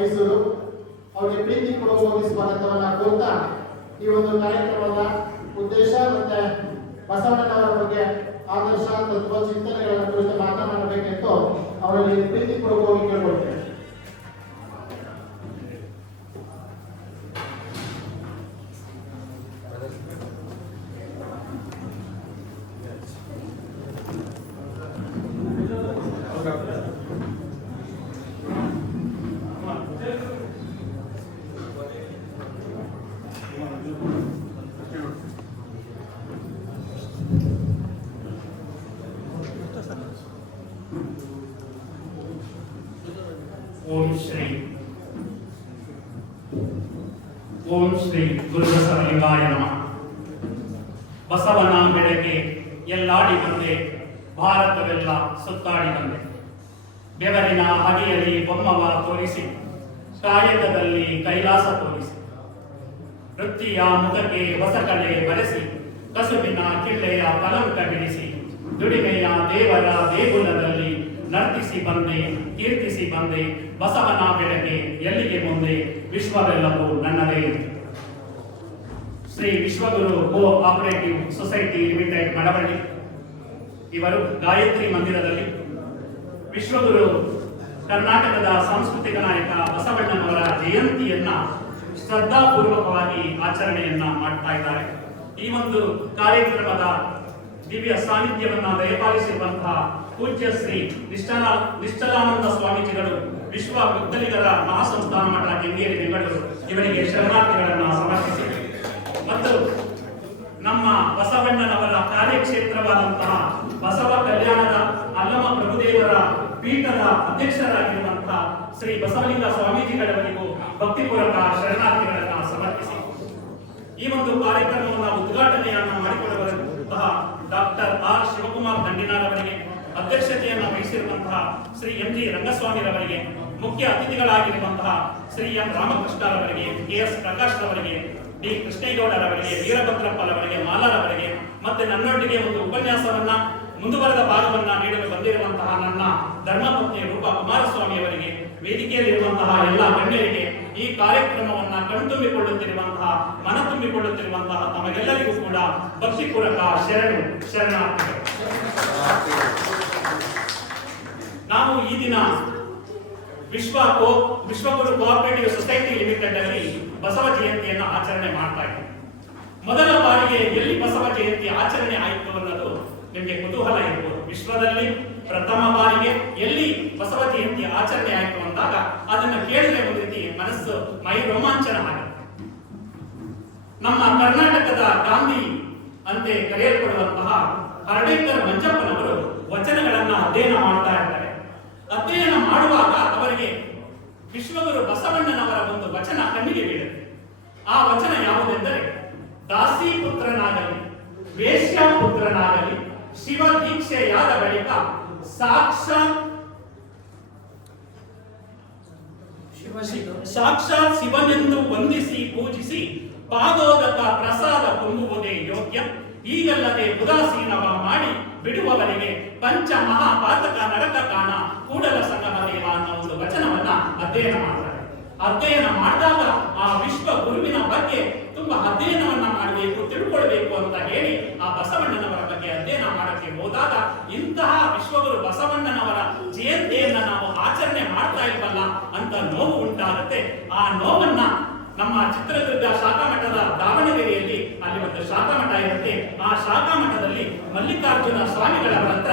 ಮೈಸೂರು ಅವರಿಗೆ ಪ್ರೀತಿ ಪೂರ್ವಕವಾಗಿ ಸ್ವಾಗತವನ್ನ ಕೋರ್ತಾ ಈ ಒಂದು ಕಾರ್ಯಕ್ರಮದ ಉದ್ದೇಶ ಮತ್ತೆ ಬಸವಣ್ಣನವರ ಬಗ್ಗೆ ಆದರ್ಶ ತತ್ವ ಚಿಂತನೆಗಳ ಕುರಿತು ಮಾತನಾಡಬೇಕೆಂದು ಅವರಲ್ಲಿ ಪ್ರೀತಿ ಪೂರ್ವಕವಾಗಿ ಕೇಳಿಕೊಳ್ತೇನೆ. ಓಂ ಶ್ರೀ ಗುರುಬಸವಲಿಂಗಾಯ ನಮಃ. ಬಸವನ ಬೆಳಗ್ಗೆ ಎಲ್ಲಾಡಿ ಬಂದೆ, ಭಾರತವೆಲ್ಲ ಸುತ್ತಾಡಿ ಬಂದೆ. ಬೆವರಿನ ಹಗೆಯಲ್ಲಿ ಬೊಮ್ಮವ ತೋರಿಸಿ, ಕಾಯಕದಲ್ಲಿ ಕೈಲಾಸ ತೋರಿಸಿ, ವೃತ್ತಿಯ ಮುಖಕ್ಕೆ ಹೊಸಕಳೆ ಬರೆಸಿ, ಕಸುಬಿನ ಕಿಳ್ಳೆಯ ಕಲಂಕ ಬಿಡಿಸಿ, ದುಡಿಮೆಯ ದೇವರ ದೇಗುಲದಲ್ಲಿ ನರ್ತಿಸಿ ಬಂದೆ, ಕೀರ್ತಿಸಿ ಬಂದೆ. ಬಸವನ ಬೆಳಗ್ಗೆ ಎಲ್ಲಿಗೆ ಮುಂದೆ, ವಿಶ್ವವೆಲ್ಲವೂ ನನ್ನದೇ. Shri Vishwaguru cooperative society limited Madavalli ಇವರು ಗಾಯತ್ರಿ ಮಂದಿರದಲ್ಲಿ ವಿಶ್ವಗುರು ಕರ್ನಾಟಕದ ಸಾಂಸ್ಕೃತಿಕ ನಾಯಕ ಬಸವಣ್ಣನವರ ಜಯಂತಿಯನ್ನ ಶ್ರದ್ಧಾಪೂರ್ವಕವಾಗಿ ಆಚರಣೆಯನ್ನ ಮಾಡ್ತಾ ಇದ್ದಾರೆ. ಈ ಒಂದು ಕಾರ್ಯಕ್ರಮದ ದಿವ್ಯ ಸಾನ್ನಿಧ್ಯವನ್ನ ದಯಪಾಲಿಸಿರುವಂತಹ ಪೂಜ್ಯ ಶ್ರೀ ನಿಶ್ಚಲಾನಂದ ಸ್ವಾಮೀಜಿಗಳು ವಿಶ್ವ ಒಕ್ಕಲಿಗರ ಮಹಾಸಂಸ್ಥಾನ ಮಠ ಕೆಂಗೇರಿ ಬೆಂಗಳೂರು ಇವರಿಗೆ ಶರಣಾರ್ಥಿಗಳನ್ನ ಸಮರ್ಪಿಸಿ ಮತ್ತು ನಮ್ಮ ಬಸವಣ್ಣನವರ ಕಾರ್ಯಕ್ಷೇತ್ರವಾದಂತಹ ಬಸವ ಕಲ್ಯಾಣದ ಅಲ್ಲಮ ಪ್ರಭುದೇವರ ಪೀಠದ ಅಧ್ಯಕ್ಷರಾಗಿರುವಂತಹ ಶ್ರೀ ಬಸವಲಿಂಗ ಸ್ವಾಮೀಜಿಗಳವರಿಗೂ ಭಕ್ತಿಪೂರ್ವಕ ಶರಣಾರ್ಥಿಗಳನ್ನ ಸಮರ್ಪಿಸಿ ಈ ಒಂದು ಕಾರ್ಯಕ್ರಮವನ್ನು ಉದ್ಘಾಟನೆಯನ್ನ ಮಾಡಿಕೊಳ್ಳುವಂತಹ ಡಾಕ್ಟರ್ ಆರ್ ಶಿವಕುಮಾರ್ ದಂಡಿನಾರವರಿಗೆ, ಅಧ್ಯಕ್ಷತೆಯನ್ನು ವಹಿಸಿರುವಂತಹ ಶ್ರೀ ಎಂ ಜಿ ರಂಗಸ್ವಾಮಿರವರಿಗೆ, ಮುಖ್ಯ ಅತಿಥಿಗಳಾಗಿರುವಂತಹ ಶ್ರೀ ಎಂ ರಾಮಕೃಷ್ಣರವರಿಗೆ, ಕೆ ಎಸ್ ಪ್ರಕಾಶ್ ರವರಿಗೆ, ಡಿ ಕೃಷ್ಣೇಗೌಡರವರಿಗೆ, ವೀರಭದ್ರಪ್ಪರವರಿಗೆ, ಮಾಲಾರವರಿಗೆ ಮತ್ತೆ ನನ್ನೊಟ್ಟಿಗೆ ಒಂದು ಉಪನ್ಯಾಸವನ್ನ ಮುಂದುವರೆದ ಭಾಗವನ್ನ ನೀಡಲು ಬಂದಿರುವಂತಹ ನನ್ನ ಧರ್ಮಪತ್ನಿ ರೂಪಾ ಕುಮಾರಸ್ವಾಮಿಯವರಿಗೆ, ವೇದಿಕೆಯಲ್ಲಿರುವಂತಹ ಎಲ್ಲ ಗಣ್ಯರಿಗೆ, ಈ ಕಾರ್ಯಕ್ರಮವನ್ನ ಕಣ್ತುಂಬಿಕೊಳ್ಳುತ್ತಿರುವಂತಹ ಮನ ತುಂಬಿಕೊಳ್ಳುತ್ತಿರುವಂತಹ ತಮಗೆಲ್ಲರಿಗೂ ಕೂಡ ಭಕ್ತಿಪೂರ್ವಕ ಶರಣಾರ್ಥಿಗಳು. ನಾವು ಈ ದಿನ ವಿಶ್ವಗುರು ಕೋಆಪರೇಟಿವ್ ಸೊಸೈಟಿ ಲಿಮಿಟೆಡ್ ಅಲ್ಲಿ ಬಸವ ಜಯಂತಿಯನ್ನು ಆಚರಣೆ ಮಾಡ್ತಾ ಇದ್ದೀವಿ. ಮೊದಲ ಬಾರಿಗೆ ಎಲ್ಲಿ ಬಸವ ಜಯಂತಿ ಆಚರಣೆ ಆಯಿತು ಅನ್ನೋದು ನಿಮಗೆ ಕುತೂಹಲ ಇರಬಹುದು. ವಿಶ್ವದಲ್ಲಿ ಪ್ರಥಮ ಬಾರಿಗೆ ಎಲ್ಲಿ ಬಸವ ಜಯಂತಿ ಆಚರಣೆ ಆಯಿತು ಅಂದಾಗ ಅದನ್ನು ಕೇಳಿದ್ರೆ ಒಂದು ರೀತಿ ಮನಸ್ಸು ಮೈ ರೋಮಾಂಚನ ಆಗುತ್ತೆ. ನಮ್ಮ ಕರ್ನಾಟಕದ ಗಾಂಧಿ ಅಂತೆ ಕರೆಯಲ್ಪಡುವಂತಹ ಹರ್ಡೇಕರ್ ಮಂಜಪ್ಪನವರು ವಚನಗಳನ್ನ ಅಧ್ಯಯನ ಮಾಡ್ತಾ ಇದ್ದಾರೆ. ಅಧ್ಯಯನ ಮಾಡುವಾಗ ಅವರಿಗೆ ವಿಶ್ವಗುರು ಬಸವಣ್ಣನವರ ಒಂದು ವಚನ ಕಣ್ಣಿಗೆ ಬೀಳುತ್ತೆ. ಆ ವಚನ ಯಾವುದೆಂದರೆ, ದಾಸಿ ಪುತ್ರನಾಗಲಿ ವೇಶ್ಯ ಪುತ್ರನಾಗಲಿ ಶಿವ ದೀಕ್ಷೆಯಾದ ಬಳಿಕ ಸಾಕ್ಷಾತ್ ಶಿವನೆಂದು ವಂದಿಸಿ ಪೂಜಿಸಿ ಪಾದೋದಕ ಪ್ರಸಾದ ತುಂಬುವುದೇ ಯೋಗ್ಯ. ಈಗಲ್ಲದೆ ಉದಾಸೀನವ ಮಾಡಿ ಬಿಡುವವರಿಗೆ ಪಂಚ ಮಹಾಪಾತಕ ನರಕ ಕಾಣ ಕೂಡಲ ಸಂಗಮ ದೇವ ಅನ್ನೋ ಒಂದು ವಚನವನ್ನ ಅಧ್ಯಯನ ಮಾಡ್ತಾರೆ. ಅಧ್ಯಯನ ಮಾಡಿದಾಗ ಆ ವಿಶ್ವ ಗುರುವಿನ ಬಗ್ಗೆ ತುಂಬಾ ಅಧ್ಯಯನವನ್ನ ಮಾಡಬೇಕು, ತಿಳ್ಕೊಳ್ಬೇಕು ಅಂತ ಹೇಳಿ ಆ ಬಸವಣ್ಣನವರ ಬಗ್ಗೆ ಅಧ್ಯಯನ ಮಾಡಕ್ಕೆ ಹೋದಾಗ ಇಂತಹ ವಿಶ್ವಗುರು ಬಸವಣ್ಣನವರ ಜಯಂತಿಯನ್ನ ನಾವು ಆಚರಣೆ ಮಾಡ್ತಾ ಇಲ್ವಲ್ಲ ಅಂತ ನೋವು ಉಂಟಾಗುತ್ತೆ. ಆ ನೋವನ್ನ ನಮ್ಮ ಚಿತ್ರದುರ್ಗ ಶಾಖಾಮಠದ ದಾವಣಗೆರೆಯಲ್ಲಿ ಅಲ್ಲಿ ಒಂದು ಶಾಖಾಮಠ ಇರುತ್ತೆ. ಆ ಶಾಖಾಮಠದಲ್ಲಿ ಮಲ್ಲಿಕಾರ್ಜುನ ಸ್ವಾಮಿಗಳವರ ಹತ್ರ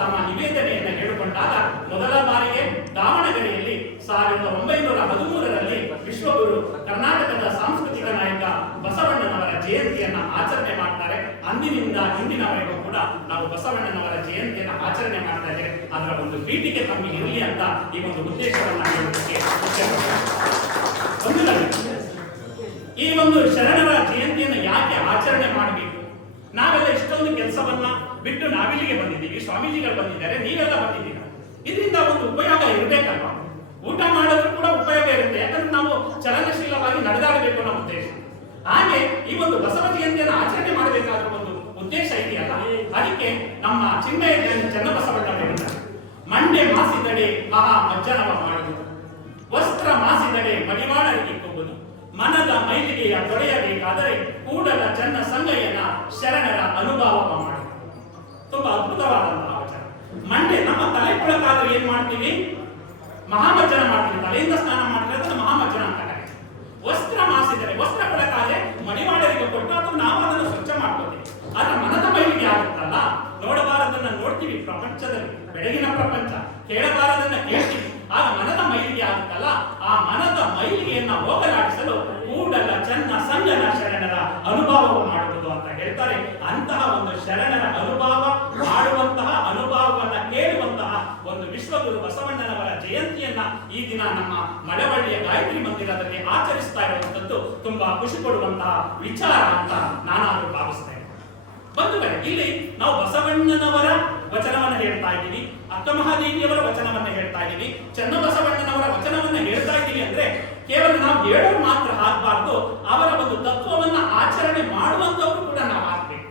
ತಮ್ಮ ನಿವೇದನೆಯನ್ನ ಹೇಳಿಕೊಂಡಾಗ ಮೊದಲ ಬಾರಿಗೆ ದಾವಣಗೆರೆಯಲ್ಲಿ 1913ರಲ್ಲಿ ವಿಶ್ವಗುರು ಕರ್ನಾಟಕದ ಸಾಂಸ್ಕೃತಿಕ ನಾಯಕ ಬಸವಣ್ಣನವರ ಜಯಂತಿಯನ್ನ ಆಚರಣೆ ಮಾಡ್ತಾರೆ. ಅಂದಿನಿಂದ ಇಂದಿನವರೆಗೂ ಕೂಡ ನಾವು ಬಸವಣ್ಣನವರ ಜಯಂತಿಯನ್ನ ಆಚರಣೆ ಮಾಡ್ತಾ ಇದ್ದೇವೆ. ಅದರ ಒಂದು ಪೀಠಿಕೆ ತಮಗೆ ಇರಲಿ ಅಂತ ಈ ಒಂದು ಉದ್ದೇಶವನ್ನ ಹೇಳೋದಕ್ಕೆ ಈ ಒಂದು ಶರಣರ ಜಯಂತಿಯನ್ನು ಯಾಕೆ ಆಚರಣೆ ಮಾಡಬೇಕು? ನಾವೆಲ್ಲ ಇಷ್ಟೊಂದು ಕೆಲಸವನ್ನ ಬಿಟ್ಟು ನಾವಿಲ್ಲಿಗೆ ಬಂದಿದ್ದೀವಿ, ಸ್ವಾಮೀಜಿಗಳು ಬಂದಿದ್ದಾರೆ, ನೀವೆಲ್ಲ ಬಂದಿದ್ದೀರ. ಇದರಿಂದ ಒಂದು ಉಪಯೋಗ ಇರಬೇಕಲ್ವಾ? ಊಟ ಮಾಡೋದ್ರೂ ಕೂಡ ಉಪಯೋಗ ಇರುತ್ತೆ, ಯಾಕಂದ್ರೆ ನಾವು ಚಲನಶೀಲವಾಗಿ ನಡೆದಾಡಬೇಕು ಅನ್ನೋ ಉದ್ದೇಶ. ಹಾಗೆ ಈ ಒಂದು ಬಸವ ಜಯಂತಿಯನ್ನು ಆಚರಣೆ ಮಾಡಬೇಕಾದ ಒಂದು ಉದ್ದೇಶ ಇದೆಯಲ್ಲ, ಅದಕ್ಕೆ ನಮ್ಮ ಚಿನ್ಮಯ ಚನ್ನಬಸವಣ್ಣ ಹೇಳಿದ್ದಾರೆ, ಮಂಡೆ ಮಾಸಿದಡೆ ಮಹಾ ಮಜ್ಜನವ ಮಾಡುವುದು, ವಸ್ತ್ರ ಮಾಸ ಮಡಿವಾಳರಿಗೆ ಕೊಬ್ಬುದು ಮನದ ಮೈಲಿಗೆಯ ತೊಳೆಯಬೇಕಾದರೆ ಕೂಡಲ ಚನ್ನ ಸಂಗಯ್ಯನ ಶರಣರ ಅನುಭವ ಮಾಡಿ. ತುಂಬಾ ಅದ್ಭುತವಾದಂತಹ ವಚನ. ಮಂಡೆ ನಮ್ಮ ತಲೆ ಕೊಳಕಾದ್ರೆ ಏನ್ ಮಾಡ್ತೀವಿ? ಮಹಾಮಜ್ಜನ ಮಾಡ್ತೀವಿ. ತಲೆಯಿಂದ ಸ್ನಾನ ಮಾಡ್ತೀವಿ, ಅದನ್ನು ಮಹಾಮಜ್ಜನ ಅಂತ ಕರೀತೀವಿ. ವಸ್ತ್ರ ಮಾಸಿದರೆ, ವಸ್ತ್ರ ಕೊಳಕಾದ್ರೆ ಮಡಿವಾಳರಿಗೆ ಕೊಟ್ಟು ಅಥವಾ ನಾವು ಅದನ್ನು ಸ್ವಚ್ಛ ಮಾಡ್ಕೋತೀವಿ. ಆದ್ರೆ ಮನದ ಮೈಲಿಗೆ ಆಗುತ್ತಲ್ಲ, ನೋಡಬಾರದನ್ನ ನೋಡ್ತೀವಿ ಪ್ರಪಂಚದಲ್ಲಿ, ಬೆಳಗಿನ ಪ್ರಪಂಚ, ಕೇಳಬಾರದನ್ನ ಕೇಳ್ತೀವಿ. ಆಗ ಮನದ ಮೈಲಿಗೆ ಆಗುತ್ತಲ್ಲ, ಆ ಮನದ ಮೈಲಿಗೆಯನ್ನ ಹೋಗಲಾಡಿಸಲು ಕೂಡಲ ಚನ್ನ ಸಂಗನ ಶರಣರ ಅನುಭವ ಮಾಡುವುದು ಅಂತ ಹೇಳ್ತಾರೆ. ಅಂತಹ ಒಂದು ಶರಣರ ಅನುಭವ ಮಾಡುವಂತಹ, ಅನುಭವವನ್ನ ಕೇಳುವಂತಹ ಒಂದು ವಿಶ್ವಗುರು ಬಸವಣ್ಣನವರ ಜಯಂತಿಯನ್ನ ಈ ದಿನ ನಮ್ಮ ಮಳವಳ್ಳಿಯ ಗಾಯತ್ರಿ ಮಂದಿರದಲ್ಲಿ ಆಚರಿಸ್ತಾ ಇರುವಂತದ್ದು ತುಂಬಾ ಖುಷಿ ಕೊಡುವಂತಹ ವಿಚಾರ ಅಂತ ನಾನಾದ್ರೂ ಭಾವಿಸ್ತೇನೆ. ಬಂಧುಗಳೇ, ಇಲ್ಲಿ ನಾವು ಬಸವಣ್ಣನವರ ವಚನವನ್ನ ಹೇಳ್ತಾ ಇದ್ದೀವಿ, ಅಕ್ಕ ಮಹಾದೇವಿಯವರ ವಚನವನ್ನ ಹೇಳ್ತಾ ಇದ್ದೀವಿ, ಚನ್ನಬಸವಣ್ಣನವರ ವಚನವನ್ನ ಹೇಳ್ತಾ ಇದ್ದೀವಿ ಅಂದ್ರೆ ಕೇವಲ ನಾವು ಹೇಳೋರು ಮಾತ್ರ ಆಗಬಾರ್ದು, ಅವರ ಒಂದು ತತ್ವವನ್ನ ಆಚರಣೆ ಮಾಡುವಂತವರು ಕೂಡ ನಾವು ಆಗ್ಬೇಕು.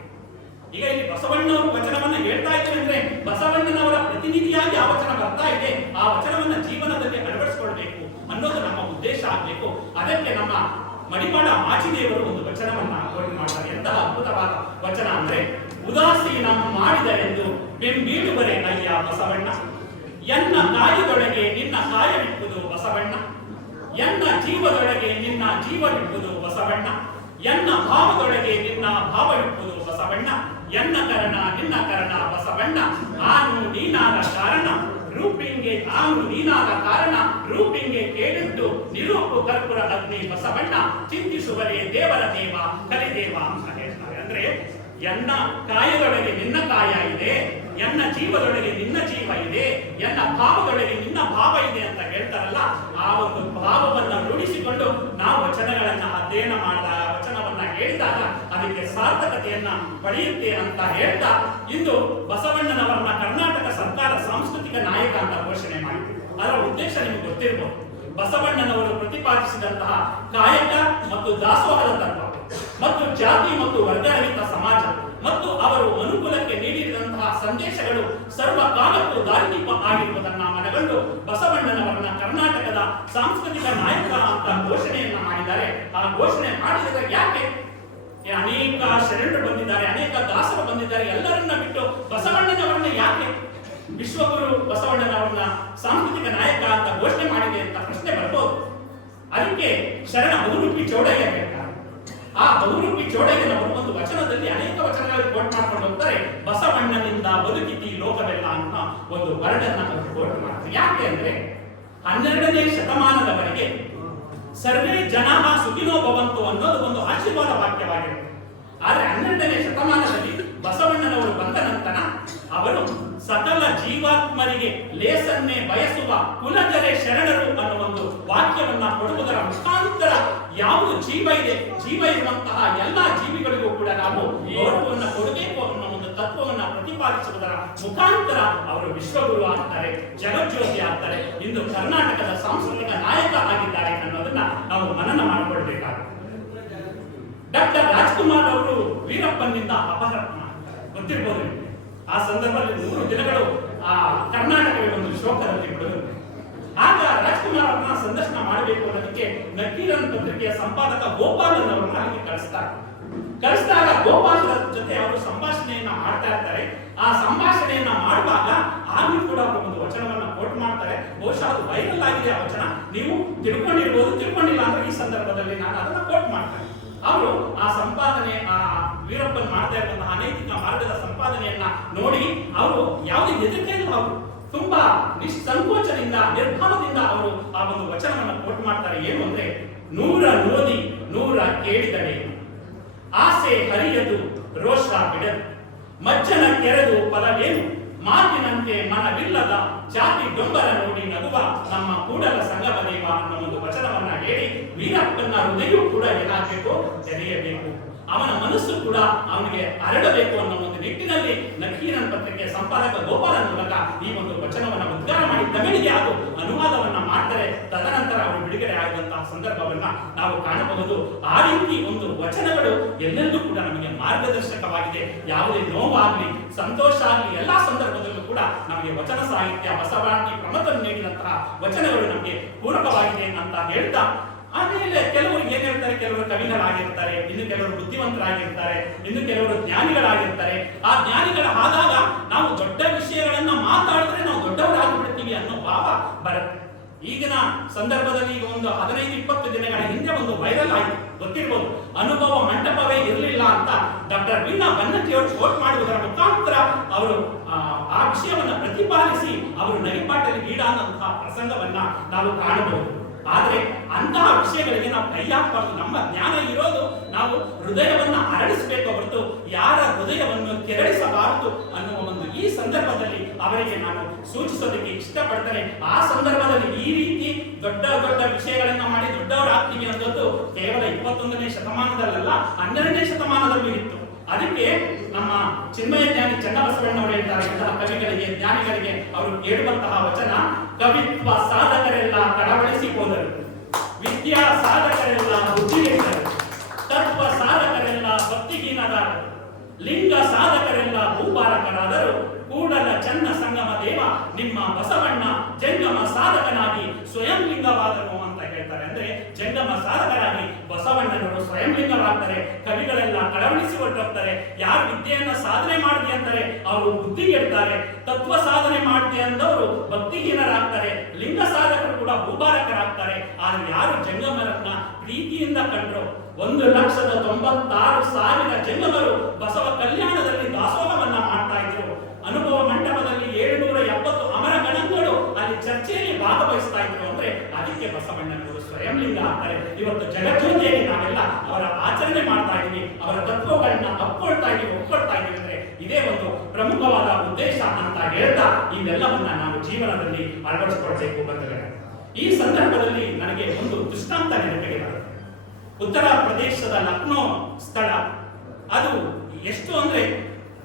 ಈಗ ಇಲ್ಲಿ ಬಸವಣ್ಣನವರು ವಚನವನ್ನ ಹೇಳ್ತಾ ಇದ್ದೀವಿ ಅಂದ್ರೆ ಬಸವಣ್ಣನವರ ಪ್ರತಿನಿಧಿಯಾಗಿ ಆ ವಚನ ಬರ್ತಾ ಇದೆ, ಆ ವಚನವನ್ನ ಜೀವನದಲ್ಲಿ ಅಳವಡಿಸಿಕೊಳ್ಬೇಕು ಅನ್ನೋದು ನಮ್ಮ ಉದ್ದೇಶ ಆಗ್ಬೇಕು. ಅದಕ್ಕೆ ನಮ್ಮ ಮಡಿವಾಳ ಮಾಚಿದೇವರು ಒಂದು ವಚನವನ್ನ ಕೋಟ್ ಮಾಡ್ತಾರೆ. ಎಂತಹ ಅದ್ಭುತವಾದ ವಚನ ಅಂದ್ರೆ, ಉದಾಸೀನ ಮಾಡಿದರೆಂದು ಬೆಂಬೀಡುವರೆ ಅಯ್ಯ ಬಸವಣ್ಣ, ಎನ್ನ ಕಾಯದೊಳಗೆ ನಿನ್ನ ಕಾಯವಿಪ್ಪುದು ಬಸವಣ್ಣ, ಎನ್ನ ಜೀವದೊಳಗೆ ನಿನ್ನ ಜೀವವಿಪ್ಪುದು ಬಸವಣ್ಣ, ಎನ್ನ ಭಾವದೊಳಗೆ ನಿನ್ನ ಭಾವವಿಪ್ಪುದು ಬಸವಣ್ಣ, ಎನ್ನ ಕರಣ ನಿನ್ನ ಕರಣ ಬಸವಣ್ಣ, ಆನು ನೀನಾದ ಕಾರಣ ರೂಪಿಂಗೆ, ಆನು ನೀನಾದ ಕಾರಣ ರೂಪಿಂಗೆ ಕೇಳಿದ್ದು ನಿರೂಪು ಕರ್ಪುರ ಅಗ್ನಿ ಬಸವಣ್ಣ, ಚಿಂತಿಸುವರೇ ದೇವರ ದೇವ ಕಲಿದೇವ ಅಂತ ಹೇಳ್ತಾರೆ. ಅಂದ್ರೆ ಎನ್ನ ಕಾಯದೊಳಗೆ ನಿನ್ನ ಕಾಯ ಇದೆ, ಎನ್ನ ಜೀವದೊಳಗೆ ನಿನ್ನ ಜೀವ ಇದೆ, ಎನ್ನ ಭಾವದೊಳಗೆ ನಿನ್ನ ಭಾವ ಇದೆ ಅಂತ ಹೇಳ್ತಾರಲ್ಲ, ಆ ಒಂದು ಭಾವವನ್ನ ರೂಢಿಸಿಕೊಂಡು ನಾವು ವಚನಗಳನ್ನ ಅಧ್ಯಯನ ಮಾಡಿದಾಗ, ವಚನವನ್ನ ಹೇಳಿದಾಗ ಅದಕ್ಕೆ ಸಾರ್ಥಕತೆಯನ್ನ ಪಡೆಯುತ್ತೇನೆ ಅಂತ ಹೇಳ್ತಾ, ಇಂದು ಬಸವಣ್ಣನವರನ್ನ ಕರ್ನಾಟಕ ಸರ್ಕಾರ ಸಾಂಸ್ಕೃತಿಕ ನಾಯಕ ಅಂತ ಘೋಷಣೆ ಮಾಡಿದೆ. ಅದರ ಉದ್ದೇಶ ನಿಮಗೆ ಗೊತ್ತಿರಬಹುದು. ಬಸವಣ್ಣನವರು ಪ್ರತಿಪಾದಿಸಿದಂತಹ ಕಾಯಕ ಮತ್ತು ದಾಸೋಹದ ತತ್ವ ಮತ್ತು ಜಾತಿ ಮತ್ತು ವರ್ಗರಹಿತ ಸಮಾಜ ಮತ್ತು ಅವರು ಅನುಕೂಲಕ್ಕೆ ನೀಡಿದಂತಹ ಸಂದೇಶಗಳು ಸರ್ವಕಾಲಕ್ಕೂ ದಾರಿದೀಪ ಆಗಿರುವುದನ್ನ ಮನಗಂಡು ಬಸವಣ್ಣನವರನ್ನ ಕರ್ನಾಟಕದ ಸಾಂಸ್ಕೃತಿಕ ನಾಯಕ ಅಂತ ಘೋಷಣೆಯನ್ನ ಮಾಡಿದ್ದಾರೆ. ಆ ಘೋಷಣೆ ಮಾಡಿದಾಗ ಯಾಕೆ? ಅನೇಕ ಶರಣರು ಬಂದಿದ್ದಾರೆ, ಅನೇಕ ದಾಸರು ಬಂದಿದ್ದಾರೆ, ಎಲ್ಲರನ್ನ ಬಿಟ್ಟು ಬಸವಣ್ಣನವರನ್ನ ಯಾಕೆ ವಿಶ್ವಗುರು ಬಸವಣ್ಣನವರನ್ನ ಸಾಂಸ್ಕೃತಿಕ ನಾಯಕ ಅಂತ ಘೋಷಣೆ ಮಾಡಿದೆ ಅಂತ ಪ್ರಶ್ನೆ ಬರ್ಬೋದು. ಅದಕ್ಕೆ ಶರಣ ಬಹುರೂಪಿ ಚೌಡಯ್ಯ ಹೇಳ್ತಾರೆ. ಆ ಬಹುರೂಪಿ ಚೌಡಯ್ಯನವರು ಒಂದು ವಚನದಲ್ಲಿ ಅನೇಕ ವಚನಗಳನ್ನು ಕೋಟ್ ಮಾಡ್ಕೊಂಡು ಹೋಗ್ತಾರೆ. ಬಸವಣ್ಣನಿಂದ ಬದುಕಿತಿ ಲೋಕವೆಲ್ಲ ಅನ್ನೋ ಒಂದು ವರ್ಡನ್ನ ಕೋಟ್ ಮಾಡ್ತಾರೆ. ಯಾಕೆ ಅಂದ್ರೆ 12ನೇ ಶತಮಾನದವರೆಗೆ ಸರ್ವೇ ಜನಾಃ ಸುಖಿನೋ ಭವಂತು ಅನ್ನೋದು ಒಂದು ಆಶೀರ್ವಾದ ವಾಕ್ಯವಾಗಿದೆ. ಆದ್ರೆ 12ನೇ ಶತಮಾನದಲ್ಲಿ ಬಸವಣ್ಣನವರು ಬಂದ ನಂತರ ಅವರು ಸಕಲ ಜೀವಾತ್ಮರಿಗೆ ಲೇಸನ್ನೇ ಬಯಸುವ ಕುಲಜರೆ ಶರಣರು ಅನ್ನೋ ಒಂದು ವಾಕ್ಯವನ್ನ ಕೊಡುವುದರ ಮುಖಾಂತರ ಯಾವುದು ಜೀವ ಇದೆ, ಜೀವ ಇರುವಂತಹ ಎಲ್ಲಾ ಜೀವಿಗಳಿಗೂ ಕೂಡ ನಾವು ಗೌರವವನ್ನು ಕೊಡಬೇಕು ಅನ್ನೋ ಒಂದು ತತ್ವವನ್ನ ಪ್ರತಿಪಾದಿಸುವುದರ ಮುಖಾಂತರ ಅವರು ವಿಶ್ವಗುರು ಆಗ್ತಾರೆ, ಜಗಜ್ಯೋತಿ ಆಗ್ತಾರೆ, ಇಂದು ಕರ್ನಾಟಕದ ಸಾಂಸ್ಕೃತಿಕ ನಾಯಕ ಆಗಿದ್ದಾರೆ ಅನ್ನೋದನ್ನ ನಾವು ಮನನ ಮಾಡಿಕೊಳ್ಬೇಕಾಗುತ್ತೆ. ಡಾಕ್ಟರ್ ರಾಜ್ಕುಮಾರ್ ಅವರು ವೀರಪ್ಪನಿಂದ ಅಪಹರಣ ಗೊತ್ತಿರಬಹುದು. ಆ ಸಂದರ್ಭದಲ್ಲಿ 3 ದಿನಗಳು ಆ ಕರ್ನಾಟಕವೇ ಒಂದು ಶೋಕದಲ್ಲಿ ಬಿಡುತ್ತೆ. ಆಗ ರಾಜ್ಕುಮಾರ್ ಅವರನ್ನ ಸಂದರ್ಶನ ಮಾಡಬೇಕು ಅನ್ನೋದಕ್ಕೆ ನಕೀರನ್ ಪತ್ರಿಕೆಯ ಸಂಪಾದಕ ಗೋಪಾಲನ್ ಅವರನ್ನ ಅಲ್ಲಿಗೆ ಕಳಿಸಿದಾಗ ಗೋಪಾಲರ ಜೊತೆ ಅವರು ಸಂಭಾಷಣೆಯನ್ನ ಮಾಡ್ತಾ ಇರ್ತಾರೆ. ಆ ಸಂಭಾಷಣೆಯನ್ನ ಮಾಡುವಾಗ ಆಗ್ಲೂ ಕೂಡ ಅವರು ಒಂದು ವಚನವನ್ನ ಕೋಟ್ ಮಾಡ್ತಾರೆ. ಬಹುಶಃ ಅದು ವೈರಲ್ ಆಗಿದೆ ಆ ವಚನ, ನೀವು ತಿಳ್ಕೊಂಡಿರ್ಬೋದು, ತಿಳ್ಕೊಂಡಿಲ್ಲ ಅಂದ್ರೆ ಈ ಸಂದರ್ಭದಲ್ಲಿ ನಾನು ಅದನ್ನ ಕೋಟ್ ಮಾಡ್ತೇನೆ. ಅವರು ಆ ಸಂಪಾದನೆ, ಆ ವೀರಪ್ಪನ್ ಮಾಡ್ತಾ ಇರುವಂತಹ ಅನೈತಿಕ ಮಾರ್ಗದ ಸಂಪಾದನೆಯನ್ನ ನೋಡಿ ಅವರು ಯಾವುದೇ ಹೆದರಿಕೆ ಇಲ್ಲ, ಅವರು ತುಂಬಾ ನಿಸ್ಸಂಕೋಚದಿಂದ ನಿರ್ಭಾವದಿಂದ ಅವರು ಆ ಒಂದು ವಚನವನ್ನು ಕೋಟ್ ಮಾಡ್ತಾರೆ. ಏನು ಅಂದ್ರೆ, 100 ನೋದಿ 100 ಕೇಳಿದಡೆ, ಆಸೆ ಹರಿಯದು ರೋಷ ಬಿಡದು, ಮಜ್ಜನ ಕೆರೆದು ಫಲವೇನು, ಮಾತಿನಂತೆ ಮನವಿಲ್ಲದ ಜಾತಿ ಡೊಂಬರ ನೋಡಿ ನಗುವ ನಮ್ಮ ಕೂಡಲ ಸಂಗಮ ದೇವ ಅನ್ನೋ ಒಂದು ವಚನವನ್ನ ಹೇಳಿ ವೀರಪ್ಪನ ಹೃದಯವೂ ಕೂಡ ಏನಾಗಬೇಕು, ತೆರೆಯಬೇಕು, ಅವನ ಮನಸ್ಸು ಕೂಡ ಅವನಿಗೆ ಅರಳಬೇಕು ಅನ್ನೋ ಒಂದು ನಿಟ್ಟಿನಲ್ಲಿ ನಕೀರನ್ ಪತ್ರಿಕೆಯ ಸಂಪಾದಕ ಗೋಪಾಲನ್ ಮೂಲಕ ಈ ಒಂದು ವಚನವನ್ನ ಉದ್ಗಾರ ಮಾಡಿ ತಮಿಳಿಗೆ ಅದು ಅನುವಾದವನ್ನ ಮಾಡ್ತಾರೆ. ತದನಂತರ ಅವರು ಬಿಡುಗಡೆ ಆದಂತಹ ಸಂದರ್ಭವನ್ನ ನಾವು ಕಾಣಬಹುದು. ಆ ರೀತಿ ಒಂದು ವಚನಗಳು ಎಲ್ಲೆಲ್ಲೂ ಕೂಡ ನಮಗೆ ಮಾರ್ಗದರ್ಶಕವಾಗಿದೆ. ಯಾವುದೇ ನೋವಾಗ್ಲಿ ಸಂತೋಷ ಆಗ್ಲಿ ಎಲ್ಲಾ ಸಂದರ್ಭದಲ್ಲೂ ಕೂಡ ನಮಗೆ ವಚನ ಸಾಹಿತ್ಯ ಬಸವಾದಿ ಪ್ರಮಥರು ನೀಡಿದಂತಹ ವಚನಗಳು ನಮಗೆ ಪೂರಕವಾಗಿದೆ ಅಂತ ಹೇಳ್ತಾ, ಆಮೇಲೆ ಕೆಲವರು ಏನ್ ಹೇಳ್ತಾರೆ, ಕೆಲವರು ಕವಿಗಳಾಗಿರ್ತಾರೆ, ಇನ್ನು ಕೆಲವರು ಬುದ್ಧಿವಂತರಾಗಿರ್ತಾರೆ, ಇನ್ನು ಕೆಲವರು ಜ್ಞಾನಿಗಳಾಗಿರ್ತಾರೆ. ಆ ಜ್ಞಾನಿಗಳ ಆದಾಗ ನಾವು ದೊಡ್ಡ ವಿಷಯಗಳನ್ನ ಮಾತಾಡಿದ್ರೆ ನಾವು ದೊಡ್ಡವರಾಗ್ಬಿಡ್ತೀವಿ ಅನ್ನೋ ಭಾವ ಬರುತ್ತೆ. ಈಗಿನ ಸಂದರ್ಭದಲ್ಲಿ ಈಗ ಒಂದು 15-20 ದಿನಗಳ ಹಿಂದೆ ಒಂದು ವೈರಲ್ ಆಯಿತು, ಗೊತ್ತಿರ್ಬೋದು. ಅನುಭವ ಮಂಟಪವೇ ಇರಲಿಲ್ಲ ಅಂತ ಡಾಕ್ಟರ್ ವೀಣಾ ಬನ್ನಟ್ಟಿ ಅವರು ಕೋಟ್ ಮಾಡುವುದರ ಮುಖಾಂತರ ಅವರು ಆ ವಿಷಯವನ್ನ ಪ್ರತಿಪಾದಿಸಿ ಅವರು ನಗೆಪಾಟಲ್ಲಿ ಈಡಾದಂತಹ ಪ್ರಸಂಗವನ್ನ ನಾವು ಕಾಣಬಹುದು. ಆದ್ರೆ ಅಂತಹ ವಿಷಯಗಳಿಗೆ ನಾವು ಕೈ ಹಾಕಬಾರ್ದು. ನಮ್ಮ ಜ್ಞಾನ ಇರೋದು ನಾವು ಹೃದಯವನ್ನ ಅರಳಿಸಬೇಕು ಹೊರತು ಯಾರ ಹೃದಯವನ್ನು ಕೆರಳಿಸಬಾರದು ಅನ್ನುವ ಒಂದು ಈ ಸಂದರ್ಭದಲ್ಲಿ ಅವರಿಗೆ ನಾನು ಸೂಚಿಸೋದಕ್ಕೆ ಇಷ್ಟಪಡ್ತೇನೆ. ಆ ಸಂದರ್ಭದಲ್ಲಿ ಈ ರೀತಿ ದೊಡ್ಡ ದೊಡ್ಡ ವಿಷಯಗಳನ್ನ ಮಾಡಿ ದೊಡ್ಡವರಾಗ್ತೀವಿ ಅನ್ನೋದು ಕೇವಲ 21ನೇ ಶತಮಾನದಲ್ಲ 12ನೇ ಶತಮಾನದಲ್ಲೂ ಇತ್ತು. ಅದಕ್ಕೆ ನಮ್ಮ ಚಿನ್ಮಯ ಜ್ಞಾನಿ ಚನ್ನಬಸವಣ್ಣವರು ಹೇಳ್ತಾರೆ, ಇಂತಹ ಕವಿಗಳಿಗೆ ಜ್ಞಾನಿಗಳಿಗೆ ಅವರು ಕೇಳುವಂತಹ ವಚನ, ಕವಿತ್ವ ಸಾಧಕರೆಲ್ಲ ಕಳವಳಿಸಿ ಹೋದರು, ವಿದ್ಯಾ ಸಾಧಕರೆಲ್ಲ ಬುದ್ಧಿಗೆಟ್ಟರು, ತತ್ವ ಸಾಧಕರೆಲ್ಲ ಭಕ್ತಿಹೀನರಾದರು, ಲಿಂಗ ಸಾಧಕರೆಲ್ಲ ಭೂಪಾಲಕರಾದರು, ಕೂಡಲ ಚನ್ನ ಸಂಗಮ ದೇವ ನಿಮ್ಮ ಬಸವಣ್ಣ ಜಂಗಮ ಸಾಧಕನಾಗಿ ಸ್ವಯಂ ಲಿಂಗವಾದನು ಅಂತ ಹೇಳ್ತಾರೆ. ಅಂದ್ರೆ ಜಂಗಮ ಸಾಧಕರಾಗಿ ಬಸವಣ್ಣನವರು ಸ್ವಯಂ ಲಿಂಗವಾಗ್ತಾರೆ. ಕವಿಗಳೆಲ್ಲ ಕಳವಳಿಸಿ ಹೊರಟೋಗ್ತಾರೆ. ಯಾರು ವಿದ್ಯೆಯನ್ನ ಸಾಧನೆ ಮಾಡಿದೆ ಅಂತಾರೆ ಅವರು ಬುದ್ಧಿಗೆಡ್ತಾರೆ, ತತ್ವ ಸಾಧನೆ ಮಾಡಿದೆ ಅಂದವರು ಭಕ್ತಿಹೀನರಾಗ್ತಾರೆ, ಲಿಂಗ ಸಾಧಕರು ಕೂಡ ಭೂಭಾರಕರಾಗ್ತಾರೆ. ಆದ್ರೆ ಯಾರು ಜಂಗಮರನ್ನ ಪ್ರೀತಿಯಿಂದ ಕಂಡ್ರು 1,96,000 ಜಂಗಮರು ಬಸವ ಕಲ್ಯಾಣದಲ್ಲಿ ದಾಸೋಹವನ್ನ ಮಾಡ್ತಾ ಇದ್ರು. ಅನುಭವ ಮಂಟಪದಲ್ಲಿ 770 ಅಮರ ಗಣಗಳು ಅಲ್ಲಿ ಚರ್ಚೆಯಲ್ಲಿ ಭಾಗವಹಿಸ್ತಾ ಇದ್ರು. ಅಂದ್ರೆ ಅದಕ್ಕೆ ಬಸವಣ್ಣನವರು ಸ್ವಯಂ ಲಿಂಗ ಆಗ್ತಾರೆ. ಇವತ್ತು ಜಗಜ್ಯೋತಿಯಲ್ಲಿ ನಾವೆಲ್ಲ ಅವರ ಆಚರಣೆ ಮಾಡ್ತಾ ಇದೀವಿ, ಅವರ ತತ್ವಗಳನ್ನ ಅಪ್ಕೊಳ್ತಾ ಇದೀವಿ, ಒಪ್ಕೊಳ್ತಾ ಇದೀವಿ. ಅಂದ್ರೆ ಇದೇ ಒಂದು ಪ್ರಮುಖವಾದ ಉದ್ದೇಶ ಅಂತ ಹೇಳ್ತಾ ಇವೆಲ್ಲವನ್ನ ನಾವು ಜೀವನದಲ್ಲಿ ಅಳವಡಿಸಿಕೊಳ್ಬೇಕು ಬಂಧುಗಳೇ. ಈ ಸಂದರ್ಭದಲ್ಲಿ ನನಗೆ ಒಂದು ದೃಷ್ಟಾಂತ ನೆನಪಿಗೆ ಬರುತ್ತೆ. ಉತ್ತರ ಪ್ರದೇಶದ ಲಕ್ನೋ ಸ್ಥಳ, ಅದು ಎಷ್ಟು ಅಂದ್ರೆ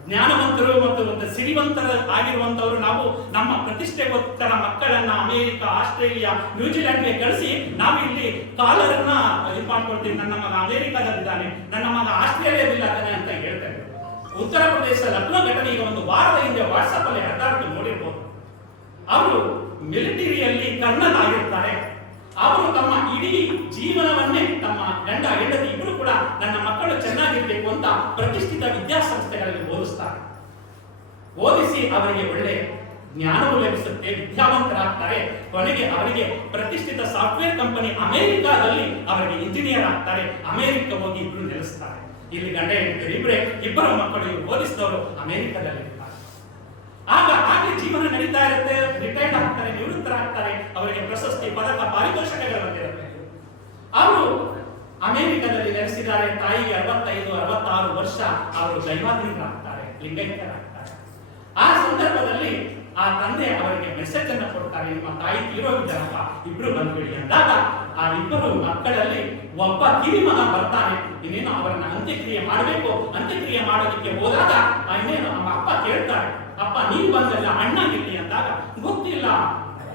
ಜ್ಞಾನವಂತರು ಮತ್ತು ಒಂದು ಸಿರಿವಂತರ ಆಗಿರುವಂತವರು ನಾವು ನಮ್ಮ ಪ್ರತಿಷ್ಠೆಗೋಸ್ಕರ ಮಕ್ಕಳನ್ನ ಅಮೆರಿಕ, ಆಸ್ಟ್ರೇಲಿಯಾ, ನ್ಯೂಜಿಲೆಂಡ್ಗೆ ಕಳಿಸಿ ನಾವು ಇಲ್ಲಿ ಕಾಲರನ್ನ ಇದು ಮಾಡ್ಕೊಳ್ತೀವಿ. ನನ್ನ ಮಗ ಅಮೆರಿಕಾದಲ್ಲಿದ್ದಾನೆ, ನನ್ನ ಮಗ ಆಸ್ಟ್ರೇಲಿಯಾದಲ್ಲಿದ್ದಾನೆ ಅಂತ ಹೇಳ್ತಾರೆ. ಉತ್ತರ ಪ್ರದೇಶ ಲಕ್ನೋ ಘಟನೆ ಈಗ ಒಂದು ವಾರದ ಹಿಂದೆ ವಾಟ್ಸ್ಆಪ್ ಅಲ್ಲಿ ಹರಿದಾಡ್ತು, ನೋಡಿರ್ಬೋದು. ಅವರು ಮಿಲಿಟರಿಯಲ್ಲಿ ಕರ್ನಲ್ ಆಗಿರ್ತಾರೆ. ಅವರು ತಮ್ಮ ಇಡೀ ಜೀವನವನ್ನೇ ತಮ್ಮ ಗಂಡ ಹೆಂಡತಿ ಇಬ್ಬರು ಕೂಡ ನನ್ನ ಮಕ್ಕಳು ಚೆನ್ನಾಗಿರ್ಬೇಕು ಅಂತ ಪ್ರತಿಷ್ಠಿತ ವಿದ್ಯಾಸಂಸ್ಥೆಗಳಲ್ಲಿ ಓದಿಸ್ತಾರೆ. ಓದಿಸಿ ಅವರಿಗೆ ಒಳ್ಳೆ ಜ್ಞಾನವು ಲಭಿಸುತ್ತೆ, ವಿದ್ಯಾವಂತರಾಗ್ತಾರೆ. ಕೊನೆಗೆ ಅವರಿಗೆ ಪ್ರತಿಷ್ಠಿತ ಸಾಫ್ಟ್ವೇರ್ ಕಂಪನಿ ಅಮೆರಿಕಾದಲ್ಲಿ ಅವರಿಗೆ ಇಂಜಿನಿಯರ್ ಆಗ್ತಾರೆ. ಅಮೆರಿಕ ಹೋಗಿ ಇಬ್ರು ನೆಲೆಸ್ತಾರೆ. ಇಲ್ಲಿ ಗಂಡ ಹೆಂಡತಿ ಇಬ್ಬರು ಮಕ್ಕಳು ಓದಿಸಿದವರು ಅಮೆರಿಕದಲ್ಲಿ. ಆಗ ಹಾಗೆ ಜೀವನ ನಡೀತಾ ಇರುತ್ತೆ. ರಿಟೈರ್ಡ್ ಆಗ್ತಾರೆ, ನಿವೃತ್ತರಾಗ್ತಾರೆ. ಅವರಿಗೆ ಪ್ರಶಸ್ತಿ, ಪದಕ, ಪಾರಿತೋಷಕಗಳು ಬಂದಿರುತ್ತೆ. ಅವರು ಅಮೆರಿಕದಲ್ಲಿ ನೆಲೆಸಿದ್ದಾರೆ. ತಾಯಿಗೆ 65-66 ವರ್ಷ. ಅವರು ದೈವಾಧೀನರಾಗ್ತಾರೆ, ಲಿಂಗೈಕ್ಯರಾಗ್ತಾರೆ. ಆ ಸಂದರ್ಭದಲ್ಲಿ ಆ ತಂದೆ ಅವರಿಗೆ ಮೆಸೇಜ್ ಅನ್ನು ಕೊಡ್ತಾರೆ, ನಿಮ್ಮ ತಾಯಿ ತೀರೋಗಿದ್ದಾರಪ್ಪ, ಇಬ್ರು ಬಂದ್ಬಿಡಿ ಅಂದಾಗ ಆ ಇಬ್ಬರು ಮಕ್ಕಳಲ್ಲಿ ಒಬ್ಬ ಕಿರಿಮಗ ಬರ್ತಾನೆ. ಇನ್ನೇನು ಅವರನ್ನ ಅಂತ್ಯಕ್ರಿಯೆ ಮಾಡಬೇಕು. ಅಂತ್ಯಕ್ರಿಯೆ ಮಾಡೋದಕ್ಕೆ ಹೋದಾಗ ಇನ್ನೇನು ನಮ್ಮ ಅಪ್ಪ ಕೇಳ್ತಾರೆ, ಅಪ್ಪ ನೀನ್ ಬಂದಲ್ಲ ಅಣ್ಣ ಗಿಟ್ಟಿ ಅಂದಾಗ ಗೊತ್ತಿಲ್ಲ.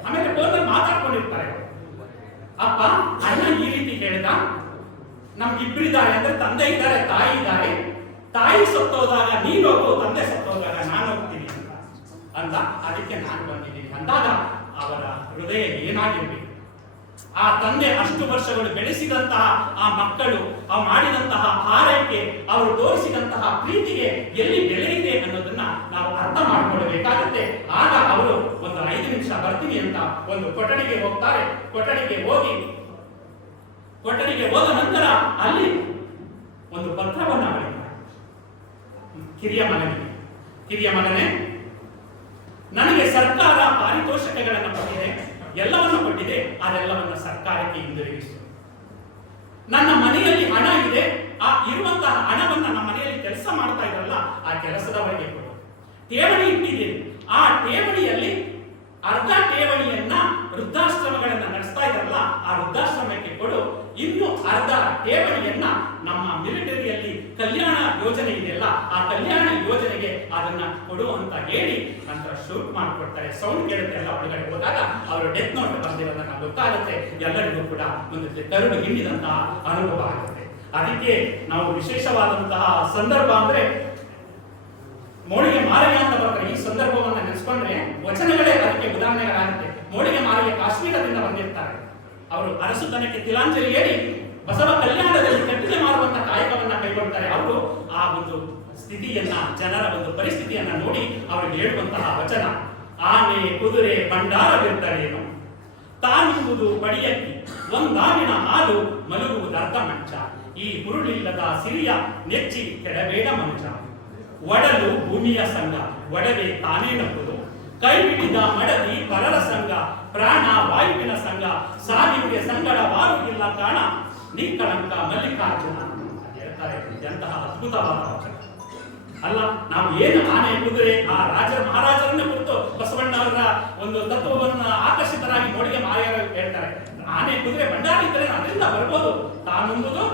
ಆಮೇಲೆ ಫೋನಲ್ಲಿ ಮಾತಾಡ್ಕೊಂಡಿರ್ತಾರೆ. ಅಪ್ಪ ಅಣ್ಣ ಈ ರೀತಿ ಹೇಳಿದ, ನಮ್ಗಿಬ್ರಿದ್ದಾರೆ ಅಂದ್ರೆ ತಂದೆ ಇದ್ದಾರೆ, ತಾಯಿ ಇದ್ದಾರೆ. ತಾಯಿ ಸತ್ತೋದಾಗ ನೀನು ಹೋಗು, ತಂದೆ ಸತ್ತೋದಾಗ ನಾನು ಹೋಗ್ತೀನಿ ಅಂತ ಅದಕ್ಕೆ ನಾನು ಬಂದಿದ್ದೀನಿ ಅಂದಾಗ ಅವರ ಹೃದಯ ಏನಾಗಿರ್ಬೇಕು. ಆ ತಂದೆ ಅಷ್ಟು ವರ್ಷಗಳು ಬೆಳೆಸಿದಂತಹ ಆ ಮಕ್ಕಳು ಅವ್ರು ಮಾಡಿದಂತಹ ಹಾರೈಕೆ, ಅವರು ತೋರಿಸಿದಂತಹ ಪ್ರೀತಿಗೆ ಎಲ್ಲಿ ಬೆಲೆ ಇದೆ ಅನ್ನೋದನ್ನ ನಾವು ಅರ್ಥ ಮಾಡಿಕೊಳ್ಳಬೇಕಾಗುತ್ತೆ. ಆಗ ಅವರು ಒಂದು 5 ನಿಮಿಷ ಬರ್ತೀನಿ ಅಂತ ಒಂದು ಕೊಠಡಿಗೆ ಹೋಗ್ತಾರೆ. ಕೊಠಡಿಗೆ ಹೋದ ನಂತರ ಅಲ್ಲಿ ಒಂದು ಪತ್ರವನ್ನು ಬರೀತಾರೆ ಕಿರಿಯ ಮಗನೇ, ನನಗೆ ಸರ್ಕಾರ ಪಾರಿತೋಷಕಗಳನ್ನು ಕೊಟ್ಟಿದೆ, ಎಲ್ಲವನ್ನು ಕೊಟ್ಟಿದೆ, ಅದೆಲ್ಲವನ್ನು ಸರ್ಕಾರಕ್ಕೆ ಹಿಂದಿರುಗಿಸು. ನನ್ನ ಮನೆಯಲ್ಲಿ ಹಣ ಇದೆ, ಆ ಇರುವಂತಹ ಹಣವನ್ನು ನಮ್ಮ ಮನೆಯಲ್ಲಿ ಕೆಲಸ ಮಾಡ್ತಾ ಇದ್ರಲ್ಲ ಆ ಕೆಲಸದವರಿಗೆ ಕೊಡು. ಠೇವಣಿ ಇಟ್ಟಿದ್ದೀನಿ, ಆ ಠೇವಣಿಯಲ್ಲಿ ಅರ್ಧ ಠೇವಣಿಯನ್ನ ವೃದ್ಧಾಶ್ರಮಗಳನ್ನ ನಡೆಸ್ತಾ ಇದ್ರಲ್ಲ ಆ ವೃದ್ಧಾಶ್ರಮಕ್ಕೆ ಕೊಡು. ಇನ್ನು ಅರ್ಧ ಠೇವಣಿಯನ್ನ ನಮ್ಮ ಮಿಲಿಟರಿಯಲ್ಲಿ ಕಲ್ಯಾಣ ಯೋಜನೆ ಇದೆಯಲ್ಲ ಆ ಕಲ್ಯಾಣ ಯೋಜನೆಗೆ ಅದನ್ನ ಕೊಡು ಅಂತ ಹೇಳಿ ನಂತರ ಶೂಟ್ ಮಾಡಿಕೊಡ್ತಾರೆ. ಸೌಂಡ್ ಕೇಳುತ್ತೆ ಎಲ್ಲ ಒಳಗಡೆ ಹೋದಾಗ ಅವರು ಡೆತ್ ನೋಟ್ ಬಂದಿರೋದನ್ನ ಗೊತ್ತಾಗುತ್ತೆ. ಎಲ್ಲರಿಗೂ ಕೂಡ ಒಂದು ಕರುಳು ಹಿಂಡಿದಂತಹ ಅನುಭವ ಆಗುತ್ತೆ. ಅದಕ್ಕೆ ನಾವು ವಿಶೇಷವಾದಂತಹ ಸಂದರ್ಭ ಅಂದ್ರೆ ಮೋಳಿಗೆ ಮಾರಯ್ಯ ಅಂತ ಬರ್ತಾರೆ. ಈ ಸಂದರ್ಭವನ್ನ ನೆನೆಸ್ಕೊಂಡ್ರೆ ವಚನಗಳೇ ಅದಕ್ಕೆ ಉದಾಹರಣೆಗಳಾಗುತ್ತೆ. ಮೋಳಿಗೆ ಮಾರಯ್ಯ ಕಾಶ್ಮೀರದಿಂದ ಬಂದಿರ್ತಾರೆ. ಅವರು ಅರಸುತನಕ್ಕೆ ತಿಲಾಂಜಲಿ ಹೇಳಿ ಬಸವ ಕಲ್ಯಾಣದಲ್ಲಿ ಕಟ್ಟಿಗೆ ಮಾರುವಂತ ಕಾಯಕವನ್ನ ಕೈಗೊಳ್ತಾರೆ. ಅವರು ಆ ಒಂದು ಸ್ಥಿತಿಯನ್ನ, ಜನರ ಒಂದು ಪರಿಸ್ಥಿತಿಯನ್ನ ನೋಡಿ ಅವರಿಗೆ ಹೇಳುವಂತಹ ವಚನ: ಆನೆ ಕುದುರೆ ಭಂಡಾರವಿರ್ತರೇನು, ತಾನುವುದು ಪಡಿಯಕ್ಕಿ, ಒಂದಾವಿನ ಹಾಲು ಮಲಗುವುದರ್ಧ ಮಂಚ, ಈ ಹುರುಳಿಲ್ಲದ ಸಿರಿಯ ನೆಚ್ಚಿ ಕೆಡಬೇಡ ಮಂಚ, ಒಡಲು ಭೂಮಿಯ ಸಂಘ ಒಡವೆ ತಾನೇ ನಂಬುದು, ಕೈ ಬಿಡಿದ ಮಡದಿ ಪರರ ಸಂಘ, ಪ್ರಾಣ ವಾಯುವಿನ ಸಂಘ, ಸಾವಿಗೆ ಸಂಗಡ ವಾರುವುದಿಲ್ಲ ಕಾಣ, ನಿಕ್ಕಳಂಕ ಮಲ್ಲಿಕಾರ್ಜುನ ಹೇಳ್ತಾರೆ. ಎಂತಹ ಅದ್ಭುತವಾದ ವಚನ ಅಲ್ಲ. ನಾವು ಏನು ಆನೆ ಕುದುರೆ ಆ ಮಹಾರಾಜರನ್ನ ಕುರಿತು ಬಸವಣ್ಣ ಅವರ ಒಂದು ತತ್ವವನ್ನು ಆಕರ್ಷಿತರಾಗಿ ಮೋಳಿಗೆ ಮಾರಯ್ಯ ಹೇಳ್ತಾರೆ. ಆನೆ ಕುದುರೆ ಭಂಡಾರ ಇದ್ದರೆ ಅದರಿಂದ ಬರ್ಬೋದು, ತಾನುಂಬುದು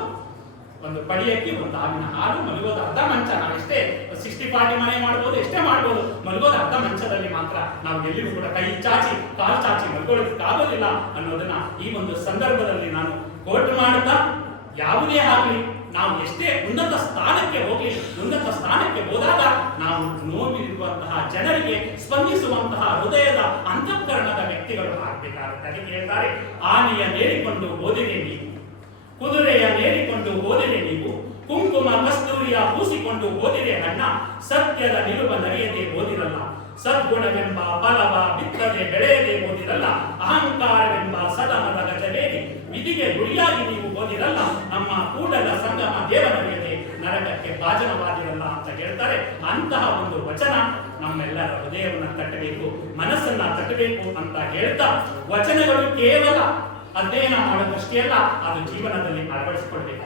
ಒಂದು ಪಡಿಯಕ್ಕೆ, ಒಂದು ಹಾವಿನ ಹಾಲು, ಮಲಗೋದು ಅರ್ಧ ಮಂಚ. ನಾವೆಷ್ಟೇ 60-40 ಮನೆ ಮಾಡ್ಬೋದು, ಎಷ್ಟೇ ಮಾಡ್ಬೋದು, ಮಲಗೋದು ಅರ್ಧ ಮಂಚದಲ್ಲಿ ಮಾತ್ರ. ನಾವು ಎಲ್ಲಿಗೂ ಕೂಡ ಕೈ ಚಾಚಿ ಕಾಲು ಚಾಚಿ ಮಲ್ಕೊಳ್ಳೋದಕ್ಕೆ ಆಗೋದಿಲ್ಲ ಅನ್ನೋದನ್ನ ಈ ಒಂದು ಸಂದರ್ಭದಲ್ಲಿ ನಾನು ಕೋಟ್ ಮಾಡುತ್ತಾ, ಯಾವುದೇ ಆಗಲಿ ನಾವು ಎಷ್ಟೇ ಉನ್ನತ ಸ್ಥಾನಕ್ಕೆ ಹೋಗಿ, ಉನ್ನತ ಸ್ಥಾನಕ್ಕೆ ಹೋದಾಗ ನಾವು ನೋವಿರುವಂತಹ ಜನರಿಗೆ ಸ್ಪಂದಿಸುವಂತಹ ಹೃದಯದ ಅಂತಃಕರಣದ ವ್ಯಕ್ತಿಗಳು ಆಗಬೇಕಾಗುತ್ತೆ. ಅದಕ್ಕೆ ಹೇಳ್ತಾರೆ, ಆನೆಯ ನೇರಿಕೊಂಡು ಓದಿರಿ ನೀವು, ಕುದುರೆಯ ನೇರಿಕೊಂಡು ಓದಿರೆ ನೀವು, ಕುಂಕುಮ ಕಸ್ತೂರಿಯ ಹೂಸಿಕೊಂಡು ಓದಿರೆ ಅಣ್ಣ, ಸತ್ಯದ ನಿಲುವ ನಡೆಯದೆ ಓದಿರಲ್ಲ, ಸದ್ಗುಣವೆಂಬ ಫಲವ ಬಿತ್ತದೆ ಬೆಳೆಯದೆ ಓದಿರಲ್ಲ, ಅಹಂಕಾರವೆಂಬ ಸದಮದ ಗಜವೇದಿ ವಿಧಿಗೆ ಗುರಿಯಾಗಿ ನೀವು ಓದಿರಲ್ಲ, ನಮ್ಮ ಕೂಡಲ ಸಂಗಮ ದೇವನರಿಯದೆ ನರಕಕ್ಕೆ ಭಾಜನವಾದಿರಲ್ಲ ಅಂತ ಹೇಳ್ತಾರೆ. ಅಂತಹ ಒಂದು ವಚನ ನಮ್ಮೆಲ್ಲರ ಹೃದಯವನ್ನು ತಟ್ಟಬೇಕು, ಮನಸ್ಸನ್ನ ತಟ್ಟಬೇಕು ಅಂತ ಹೇಳ್ತಾ, ವಚನಗಳು ಕೇವಲ ಅಧ್ಯಯನ ಮಾಡೋದಷ್ಟೇ ಅಲ್ಲ, ಅದು ಜೀವನದಲ್ಲಿ ಅಳವಡಿಸಿಕೊಳ್ಬೇಕು.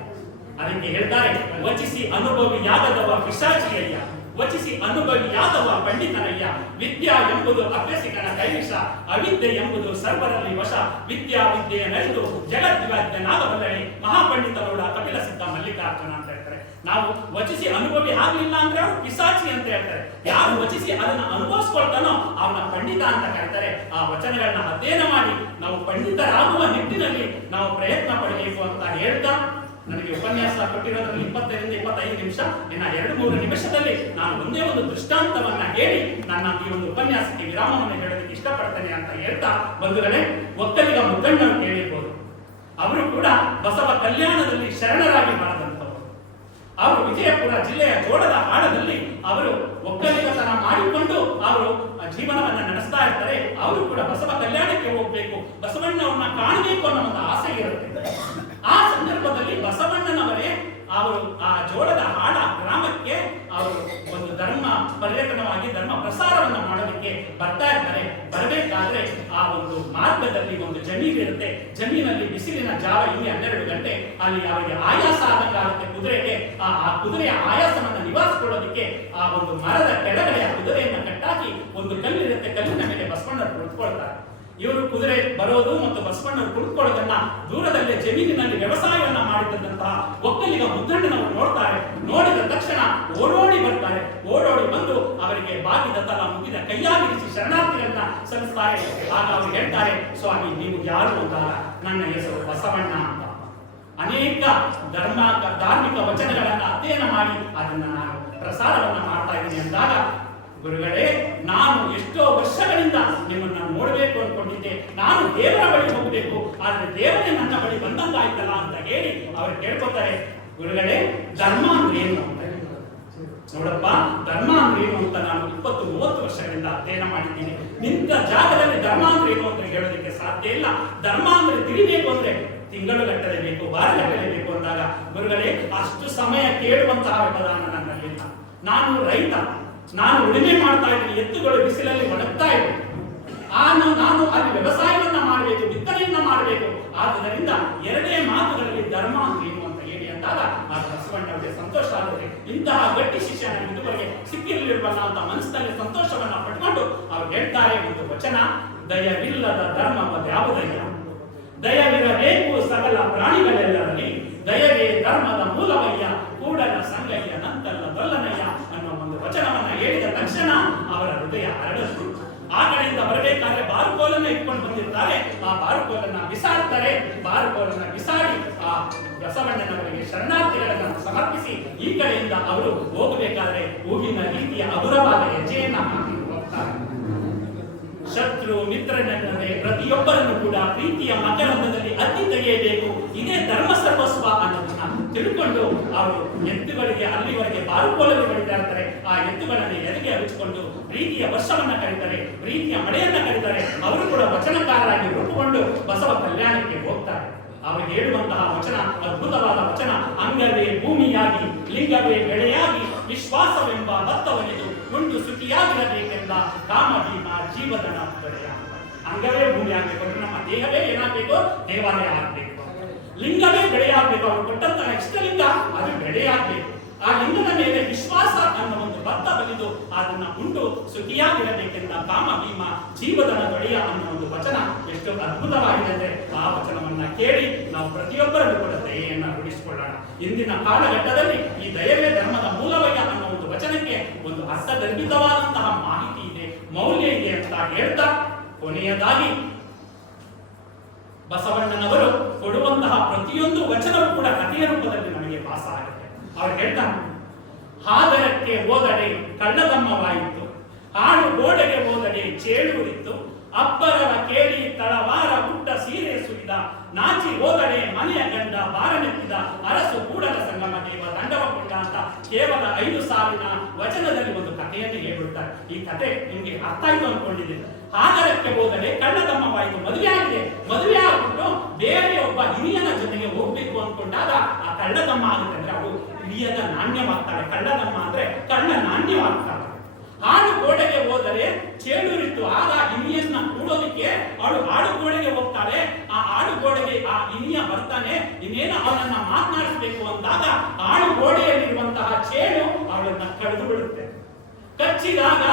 ಅದಕ್ಕೆ ಹೇಳ್ತಾರೆ, ವಚಿಸಿ ಅನುಭವಿಯಾಗದವ ಪಿಶಾಚಿಯಯ್ಯ, ವಚಿಸಿ ಅನುಭವಿಯಾದವ ಪಂಡಿತನಯ್ಯ, ವಿದ್ಯಾ ಎಂಬುದು ಅಭ್ಯಸಿಕನ ಕೈವಿಷ, ಅವಿದ್ಯೆ ಎಂಬುದು ಸರ್ವರಲ್ಲಿ ವಶ, ವಿದ್ಯೆಯನ್ನರಿದು ಜಗದ್ವಿದ್ಯನಾಗಬಲ್ಲಣಿ, ಮಹಾಪಂಡಿತನೋಡ ಕಪಿಲ ಸಿದ್ಧ ಮಲ್ಲಿಕಾರ್ಜುನ ಅಂತ ಹೇಳ್ತಾರೆ. ನಾವು ವಚಿಸಿ ಅನುಭವಿ ಆಗ್ಲಿಲ್ಲ ಅಂದ್ರೆ ಅವರು ಪಿಶಾಚಿ ಅಂತ ಹೇಳ್ತಾರೆ. ಯಾರು ವಚಿಸಿ ಅದನ್ನ ಅನುಭವಿಸ್ಕೊಳ್ತಾನೋ ಅವನ ಪಂಡಿತ ಅಂತ ಕರೀತಾರೆ. ಆ ವಚನಗಳನ್ನ ಅಧ್ಯಯನ ಮಾಡಿ ನಾವು ಪಂಡಿತರಾಗುವ ನಿಟ್ಟಿನಲ್ಲಿ ನಾವು ಪ್ರಯತ್ನ ಪಡಬೇಕು ಅಂತ ಹೇಳ್ತಾ, ನನಗೆ ಉಪನ್ಯಾಸ ಕೊಟ್ಟಿರೋದ್ರಲ್ಲಿ 20-25 ನಿಮಿಷ, ಇನ್ನ 2-3 ನಿಮಿಷದಲ್ಲಿ ನಾನು ಒಂದೇ ಒಂದು ದೃಷ್ಟಾಂತವನ್ನ ಹೇಳಿ ನನ್ನ ಈ ಒಂದು ಉಪನ್ಯಾಸಕ್ಕೆ ವಿರಾಮವನ್ನು ಹೇಳೋದಕ್ಕೆ ಇಷ್ಟಪಡ್ತೇನೆ ಅಂತ ಹೇಳ್ತಾ, ಬಂಧುಗಳೇ, ಒಕ್ಕಲಿಗ ಮುದ್ದಣ್ಣರು ಕೇಳಿರ್ಬೋದು. ಅವರು ಕೂಡ ಬಸವ ಕಲ್ಯಾಣದಲ್ಲಿ ಶರಣರಾಗಿ ಬಾಳದಂತವರು. ಅವರು ವಿಜಯಪುರ ಜಿಲ್ಲೆಯ ಜೋಳದ ಹಾಡದಲ್ಲಿ ಅವರು ಒಕ್ಕಲಿಗತನ ಮಾಡಿಕೊಂಡು ಅವರು ಜೀವನವನ್ನ ನಡೆಸ್ತಾ ಇರ್ತಾರೆ. ಅವರು ಕೂಡ ಬಸವ ಕಲ್ಯಾಣಕ್ಕೆ ಹೋಗ್ಬೇಕು, ಬಸವಣ್ಣವ್ರನ್ನ ಕಾಣಬೇಕು ಅನ್ನೋ ಒಂದು ಆಸೆ ಇರುತ್ತೆ. ಆ ಸಂದರ್ಭದಲ್ಲಿ ಬಸವಣ್ಣನವರೇ ಅವರು ಆ ಜೋಳದ ಹಾಡ ಗ್ರಾಮಕ್ಕೆ ಅವರು ಒಂದು ಧರ್ಮ ಪರ್ಯಟನವಾಗಿ ಧರ್ಮ ಪ್ರಸಾರವನ್ನ ಮಾಡೋದಕ್ಕೆ ಬರ್ತಾ ಇರ್ತಾರೆ. ಬರಬೇಕಾದ್ರೆ ಆ ಒಂದು ಮಾರ್ಗದಲ್ಲಿ ಒಂದು ಜಮೀನು ಇರುತ್ತೆ. ಜಮೀನಲ್ಲಿ ಬಿಸಿಲಿನ ಜಾವ ಇಲ್ಲಿ 12 ಗಂಟೆ, ಅಲ್ಲಿ ಅವರಿಗೆ ಆಯಾಸ ಆದಂಗಾಗುತ್ತೆ ಕುದುರೆಗೆ. ಆ ಕುದುರೆಯ ಆಯಾಸವನ್ನ ನಿವಾರಿಸಿಕೊಳ್ಳೋದಕ್ಕೆ ಆ ಒಂದು ಮರದ ಕೆಳಗಡೆ ಆ ಕುದುರೆಯನ್ನ ಕಟ್ಟಾಕಿ ಒಂದು ಕಲ್ಲಿರುತ್ತೆ, ಕಲ್ಲಿನ ಮೇಲೆ ಬಸವಣ್ಣರು ಕುಳಿತುಕೊಳ್ತಾರೆ. ಇವರು ಕುದುರೆ ಬರೋದು ಮತ್ತು ಬಸವಣ್ಣರು ಕುಳಿತುಕೊಳ್ಳೋದನ್ನ ದೂರದಲ್ಲೇ ಜಮೀನಿನಲ್ಲಿ ವ್ಯವಸಾಯವನ್ನ ಮಾಡಿದಂತಹ ಒಕ್ಕಲಿಗ ಮುದ್ದಣ್ಣನವರು ನೋಡ್ತಾರೆ. ನೋಡಿದ ತಕ್ಷಣ ಓಡೋಡಿ ಬರ್ತಾರೆ. ಓಡೋಡಿ ಬಂದು ಅವರಿಗೆ ಬಾಗಿದ ತಲ ಮುಗಿದ ಕೈಯಾಗಿರಿಸಿ ಶರಣಾರ್ಥಿಗಳನ್ನ ಸಲ್ಲಿಸ್ತಾರೆ. ಆಗ ಅವರು ಹೇಳ್ತಾರೆ, ಸ್ವಾಮಿ ನೀವು ಯಾರು ಅಂದಾಗ, ನನ್ನ ಹೆಸರು ಬಸವಣ್ಣ ಅಂತ. ಅನೇಕ ಧಾರ್ಮಿಕ ವಚನಗಳನ್ನ ಅಧ್ಯಯನ ಮಾಡಿ ಅದನ್ನ ನಾನು ಪ್ರಸಾರವನ್ನ ಮಾಡ್ತಾ ಇದ್ದೀನಿ ಅಂದಾಗ, ಗುರುಗಳೇ, ನಾನು ಎಷ್ಟೋ ವರ್ಷಗಳಿಂದ ನಿಮ್ಮನ್ನ ನೋಡಬೇಕು ಅನ್ಕೊಂಡಿದ್ದೆ, ನಾನು ದೇವರ ಬಳಿ ಹೋಗಬೇಕು, ಆದ್ರೆ ದೇವರೇ ನನ್ನ ಬಳಿ ಬಂದಂಗಾಯ್ತಲ್ಲ ಅಂತ ಹೇಳಿ ಅವರು ಕೇಳ್ಕೊತಾರೆ. ಗುರುಗಳೇ, ಧರ್ಮ ಅಂದ್ರೆ ಏನು ಅಂತ ನೋಡಪ್ಪ, ಧರ್ಮ ಅಂದ್ರೆ ಏನು ಅಂತ ನಾನು 20-30 ವರ್ಷಗಳಿಂದ ಅಧ್ಯಯನ ಮಾಡಿದ್ದೀನಿ. ನಿಂತ ಜಾಗದಲ್ಲಿ ಧರ್ಮ ಅಂದ್ರೆ ಏನು ಅಂತ ಹೇಳೋದಕ್ಕೆ ಸಾಧ್ಯ ಇಲ್ಲ. ಧರ್ಮ ಅಂದ್ರೆ ತಿಳಿಬೇಕು ಅಂದ್ರೆ ತಿಂಗಳು ಗಟ್ಟಲೆ ಬೇಕು, ವಾರಗಟ್ಟಲೆ ಬೇಕು ಅಂದಾಗ, ಗುರುಗಳೇ, ಅಷ್ಟು ಸಮಯ ಕೇಳುವಂತಹ ವ್ಯವಧಾನ ನನ್ನಲ್ಲಿಲ್ಲ. ನಾನು ರೈತ, ನಾನು ಉಳುಮೆ ಮಾಡ್ತಾ ಇದ್ದೀನಿ, ಎತ್ತುಗಳು ಬಿಸಿಲಲ್ಲಿ ಒಣಗ್ತಾ ಇವೆ. ನಾನು ಅಲ್ಲಿ ವ್ಯವಸಾಯವನ್ನ ಮಾಡಬೇಕು, ಬಿತ್ತನೆಯನ್ನ ಮಾಡಬೇಕು. ಆದ್ದರಿಂದ 2 ಮಾತುಗಳಲ್ಲಿ ಧರ್ಮ ಅಂದ್ರೆ ಏನು ಅಂತ ಹೇಳಿ ಅಂದಾಗ ಆ ಬಸವಣ್ಣವರಿಗೆ ಸಂತೋಷ ಆಗುತ್ತೆ. ಇಂತಹ ಗಟ್ಟಿ ಶಿಷ್ಯ ನನಗೆ ಇದುವರೆಗೆ ಸಿಕ್ಕಿರಲಿಲ್ವಲ್ಲ ಅಂತ ಮನಸ್ಸಿನಲ್ಲಿ ಸಂತೋಷವನ್ನ ಪಟ್ಕೊಂಡು ಅವ್ರು ಹೇಳ್ತಾರೆ ಒಂದು ವಚನ: ದಯವಿಲ್ಲದ ಧರ್ಮವದ್ಯಾವುದಯ್ಯ, ದಯವಿರಬೇಕು ಸಕಲ ಪ್ರಾಣಿಗಳೆಲ್ಲರಲ್ಲಿ, ದಯವೇ ಧರ್ಮದ ಮೂಲವಯ್ಯ, ಕೂಡಲ ಸಂಗಯ್ಯ ನಂತಲ್ಲ ದೊಲ್ಲನಯ್ಯ ಅನ್ನೋ ಒಂದು ವಚನವನ್ನ ಹೇಳಿದ ತಕ್ಷಣ ತಕ್ಷಣ ಅವರ ಹೃದಯ ಹರಡಿತು. ಆ ಕಡೆಯಿಂದ ಬರಬೇಕಾದ್ರೆ ಬಾರುಕೋಲನ್ನ ಇಟ್ಕೊಂಡು ಬಂದಿರ್ತಾರೆ. ಆ ಬಾರುಕೋಲನ್ನ ಬಿಸಾಡ್ತಾರೆ. ಬಾರುಕೋಲನ್ನ ಬಿಸಾಡಿ ಆ ಬಸವಣ್ಣನವರಿಗೆ ಶರಣಾರ್ಥಿಗಳನ್ನ ಸಮರ್ಪಿಸಿ ಈ ಕಡೆಯಿಂದ ಅವರು ಹೋಗಬೇಕಾದ್ರೆ ಹೂವಿನ ರೀತಿಯ ಹಗುರವಾದ ಹೆಜ್ಜೆಯನ್ನ ಹಾಕಿ ಹೋಗ್ತಾರೆ. ಶತ್ರು ಮಿತ್ರನೆನ್ನದೆ ಪ್ರತಿಯೊಬ್ಬರನ್ನು ಕೂಡ ಪ್ರೀತಿಯ ಮಕರಂದದಲ್ಲಿ ಅತ್ತಿ ತೆಗೆಯಬೇಕು, ಇದೇ ಧರ್ಮ ಸರ್ವಸ್ವ ಅನ್ನೋದನ್ನ ತಿಳ್ಕೊಂಡು ಅವರು ಎತ್ತುಗಳಿಗೆ ಅಲ್ಲಿವರೆಗೆ ಬಾರುಕೋಲಲ್ಲಿ ಬಡಿತಾ ಇರ್ತಾರೆ. ಆ ಎತ್ತುಗಳನ್ನು ಎದೆಗೆ ಹಚ್ಚಿಕೊಂಡು ಪ್ರೀತಿಯ ವರ್ಷವನ್ನ ಕರೀತಾರೆ, ಪ್ರೀತಿಯ ಮಳೆಯನ್ನ ಕರೀತಾರೆ. ಅವರು ಕೂಡ ವಚನಕಾರರಾಗಿ ರೂಪುಗೊಂಡು ಬಸವ ಕಲ್ಯಾಣಕ್ಕೆ ಹೋಗ್ತಾರೆ. ಅವರು ಹೇಳುವಂತಹ ವಚನ ಅದ್ಭುತವಾದ ವಚನ. ಅಂಗವೇ ಭೂಮಿಯಾಗಿ, ಲಿಂಗವೇ ಬೆಳೆಯಾಗಿ, ವಿಶ್ವಾಸವೆಂಬ ಭತ್ತವನಿದು ಉಂಟು ಸುಖಿಯಾಗಿರಬೇಕೆಂದ ಕಾಮ ಭೀಮ ಜೀವದನ ಬೆಳೆಯ. ಅಂಗವೇ ಭೂಮಿ ಆಗ್ಬೇಕು ಅಂದ್ರೆ ನಮ್ಮ ದೇಹವೇ ಏನಾಗಬೇಕು? ದೇವಾಲಯ ಆಗ್ಬೇಕು. ಲಿಂಗವೇ ಬೆಳೆಯಾಗಬೇಕು. ಅವರು ಕೊಟ್ಟಂತಹ ಇಷ್ಟಲಿಂಗ ಅದು ಬೆಳೆಯಾಗಬೇಕು. ಆ ಲಿಂಗದ ಮೇಲೆ ವಿಶ್ವಾಸ ಅನ್ನೋ ಒಂದು ಭತ್ತ ಬಲಿದು ಅದನ್ನ ಉಂಟು ಸುಖಿಯಾಗಿರಬೇಕೆಂದ ಕಾಮ ಭೀಮ ಜೀವದನ ದೊಡೆಯ ಅನ್ನೋ ಒಂದು ವಚನ ಎಷ್ಟು ಅದ್ಭುತವಾಗಿದೆ. ಆ ವಚನವನ್ನ ಕೇಳಿ ನಾವು ಪ್ರತಿಯೊಬ್ಬರನ್ನು ಕೂಡ ದಯೆಯನ್ನ ರೂಢಿಸಿಕೊಳ್ಳೋಣ. ಇಂದಿನ ಕಾಲಘಟ್ಟದಲ್ಲಿ ಈ ದಯವೇ ಧರ್ಮದ ಮೂಲವಯ್ಯ ಅನ್ನೋ ಒಂದು ವಚನಕ್ಕೆ ಒಂದು ಅರ್ಥಗರ್ಭಿತವಾದಂತಹ ಮಾಹಿತಿ ಇದೆ, ಮೌಲ್ಯ ಇದೆ ಅಂತ ಹೇಳ್ತಾ ಕೊನೆಯದಾಗಿ ಬಸವಣ್ಣನವರು ಕೊಡುವಂತಹ ಪ್ರತಿಯೊಂದು ವಚನವೂ ಕೂಡ ಕಥೆಯ ರೂಪದಲ್ಲಿ ನಮಗೆ ಭಾಸ ಆಗುತ್ತೆ. ಅವ್ರು ಹೇಳ್ತಾನೆ, ಹಾದರಕ್ಕೆ ಹೋದಡೆ ಕಳ್ಳದಮ್ಮವಾಯಿತು, ಹಾಡು ಗೋಡೆಗೆ ಹೋದಡೆ ಚೇಳುವುರಿತ್ತು, ಅಬ್ಬರವ ಕೇಳಿ ತಳವಾರ ಗುಡ್ಡ ಸೀರೆ ಸುರಿದ, ನಾಚಿ ಹೋದಡೆ ಮನೆಯ ಗಂಡ ಬಾರನೆತ್ತಿದ, ಅರಸು ಕೂಡಲ ಸಂಗಮ ದೇವ ದಂಡವ ಕೊಂಡ ಅಂತ ಕೇವಲ 5 ಸಾಲಿನ ವಚನದಲ್ಲಿ ಒಂದು ಕಥೆಯನ್ನು ಹೇಳ್ಬಿಡ್ತಾರೆ. ಈ ಕಥೆ ನಿಮ್ಗೆ ಅರ್ಥ ಆಯ್ತು ಅನ್ಕೊಂಡಿದ್ದೀನಿ. ಹಾದರಕ್ಕೆ ಹೋದರೆ ಕಳ್ಳದಮ್ಮವಾಯಿತು, ಮದುವೆ ಆಗಿದೆ. ಮದುವೆ ಆಗ್ಬಿಟ್ಟು ಬೇರೆ ಒಬ್ಬ ಹಿರಿಯನ ಜೊತೆಗೆ ಹೋಗ್ಬೇಕು ಅನ್ಕೊಂಡಾಗ ಆ ಕಳ್ಳದಮ್ಮ ಆಗುತ್ತೆ ಅಂದ್ರೆ ಅವಳು ಹಿರಿಯದ ನಾಣ್ಯವಾಗ್ತಾಳೆ. ಕಳ್ಳದಮ್ಮ ಅಂದ್ರೆ ಕಳ್ಳ ನಾಣ್ಯವಾಗ್ತಾಳೆ. ಹಾಡು ಗೋಡೆಗೆ ಹೋದರೆ ಚೇಳುರಿತ್ತು, ಆಗ ಹಿರಿಯನ್ನ ಕೂಡೋದಿಕ್ಕೆ ಅವಳು ಹಾಡು ಗೋಡೆಗೆ ಹೋಗ್ತಾಳೆ. ಆ ಹಾಡು ಗೋಡೆಗೆ ಆ ಹಿರಿಯ ಬರ್ತಾನೆ, ಇನ್ನೇನು ಅವನನ್ನ ಮಾತನಾಡಿಸ್ಬೇಕು ಅಂದಾಗ ಹಾಡು ಗೋಡೆಯಲ್ಲಿರುವಂತಹ ಚೇಳು ಅವಳನ್ನ ಕಳೆದು ಬಿಡುತ್ತೆ. ಕಚ್ಚಿದಾಗ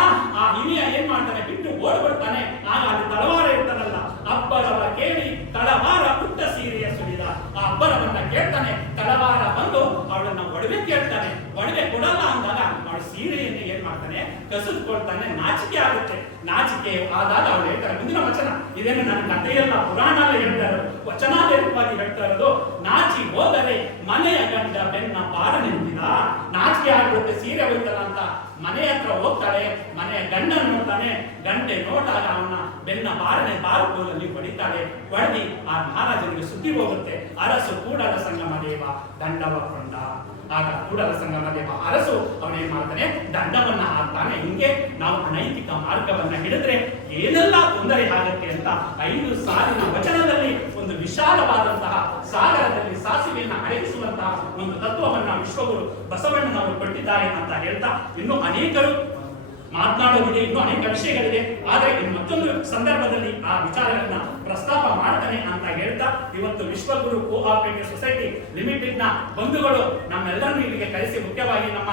ಆ ಹಿರಿಯ ಏನ್ ಮಾಡ್ತಾನೆ? ಬಿಟ್ಟು ಓಡ್ಬಿಡ್ತಾನೆ. ಆಗ ಅಲ್ಲಿ ತಳವಾರ ಇರ್ತಾನಲ್ಲ, ಅಬ್ಬರವ ಕೇಳಿ ತಳವಾರ ಪುಟ್ಟ ಸೀರೆಯ ಸುರಿದ. ಆ ಅಬ್ಬರವನ್ನ ಕೇಳ್ತಾನೆ, ತಳವಾರ ಬಂದು ಅವಳನ್ನ ಒಡವೆ ಕೇಳ್ತಾನೆ. ಒಡವೆ ಕೊಡಲ್ಲ ಅಂದಾಗ ಅವಳ ಸೀರೆಯನ್ನು ಏನ್ ಮಾಡ್ತಾನೆ? ಕಸಿದುಕೊಳ್ತಾನೆ. ನಾಚಿಕೆ ಆಗುತ್ತೆ. ನಾಚಿಕೆ ಆದಾಗ ಅವಳು ಹೇಳ್ತಾರೆ ಮುಂದಿನ ವಚನ, ಇದೇನು ನನ್ನ ಕಥೆಯಲ್ಲ, ಪುರಾಣ ಹೇಳ್ತಾ ಇರೋದು, ವಚನಾದೇಶವಾಗಿ ಹೇಳ್ತಾ ಇರೋದು. ನಾಚಿ ಹೋದರೆ ಮನೆಯ ಗಂಡ ಬೆನ್ನ ಬಾರ ನಿಂತಿದ. ನಾಚಿಕೆ ಆಗ್ಬಿಡುತ್ತೆ, ಸೀರೆ ಹೋಯ್ತಲ್ಲ ಅಂತ ಮನೆ ಹತ್ರ ಹೋಗ್ತಾಳೆ. ಮನೆಯ ಗಂಡ ನೋಡ್ತಾನೆ. ಗಂಟೆ ನೋಡಿದಾಗ ಅವನ ಬೆನ್ನ ಬಾರುಕೋಲಲ್ಲಿ ಹೊಡಿತಾಳೆ. ಹೊಡೆದಿ ಆ ಮಹಾರಾಜನಿಗೆ ಸುದ್ದಿ ಹೋಗುತ್ತೆ, ಅರಸು ಕೂಡಲ ಸಂಗಮ ದೇವ ದಂಡವ ಕೊಂಡ. ಆಗ ಕೂಡಲ ಸಂಗಮ ದೇವ ಅರಸು ಅವನೇನ್ ಮಾಡ್ತಾನೆ? ದಂಡವನ್ನ ಹಾಕ್ತಾನೆ. ಹಿಂಗೆ ನಾವು ಅನೈತಿಕ ಮಾರ್ಗವನ್ನ ಹಿಡಿದ್ರೆ ಏನೆಲ್ಲ ತೊಂದರೆ ಆಗುತ್ತೆ ಅಂತ 5 ಸಾಲಿನ ವಚನದಲ್ಲಿ ಒಂದು ವಿಶಾಲವಾದಂತಹ ಸಾಗರದಲ್ಲಿ ಸಾಸಿವೆಯನ್ನು ಅಡಗಿಸುವಂತಹ ಒಂದು ತತ್ವವನ್ನ ವಿಶ್ವಗುರು ಬಸವಣ್ಣನವರು ಕೊಟ್ಟಿದ್ದಾರೆ ಅಂತ ಹೇಳ್ತಾ, ಇನ್ನು ಅನೇಕರು ಮಾತನಾಡೋದಿದೆ, ಇನ್ನೂ ಅನೇಕ ವಿಷಯಗಳಿದೆ. ಆದರೆ ಮತ್ತೊಂದು ಸಂದರ್ಭದಲ್ಲಿ ಆ ವಿಚಾರಗಳನ್ನ ಪ್ರಸ್ತಾಪ ಮಾಡ್ತಾನೆ ಅಂತ ಹೇಳ್ತಾ, ಇವತ್ತು ವಿಶ್ವಗುರು ಕೋಆಪರೇಟಿವ್ ಸೊಸೈಟಿ ಲಿಮಿಟೆಡ್ ನ ಬಂಧುಗಳು ನಮ್ಮೆಲ್ಲರನ್ನು ಇಲ್ಲಿಗೆ ಕರೆಸಿ, ಮುಖ್ಯವಾಗಿ ನಮ್ಮ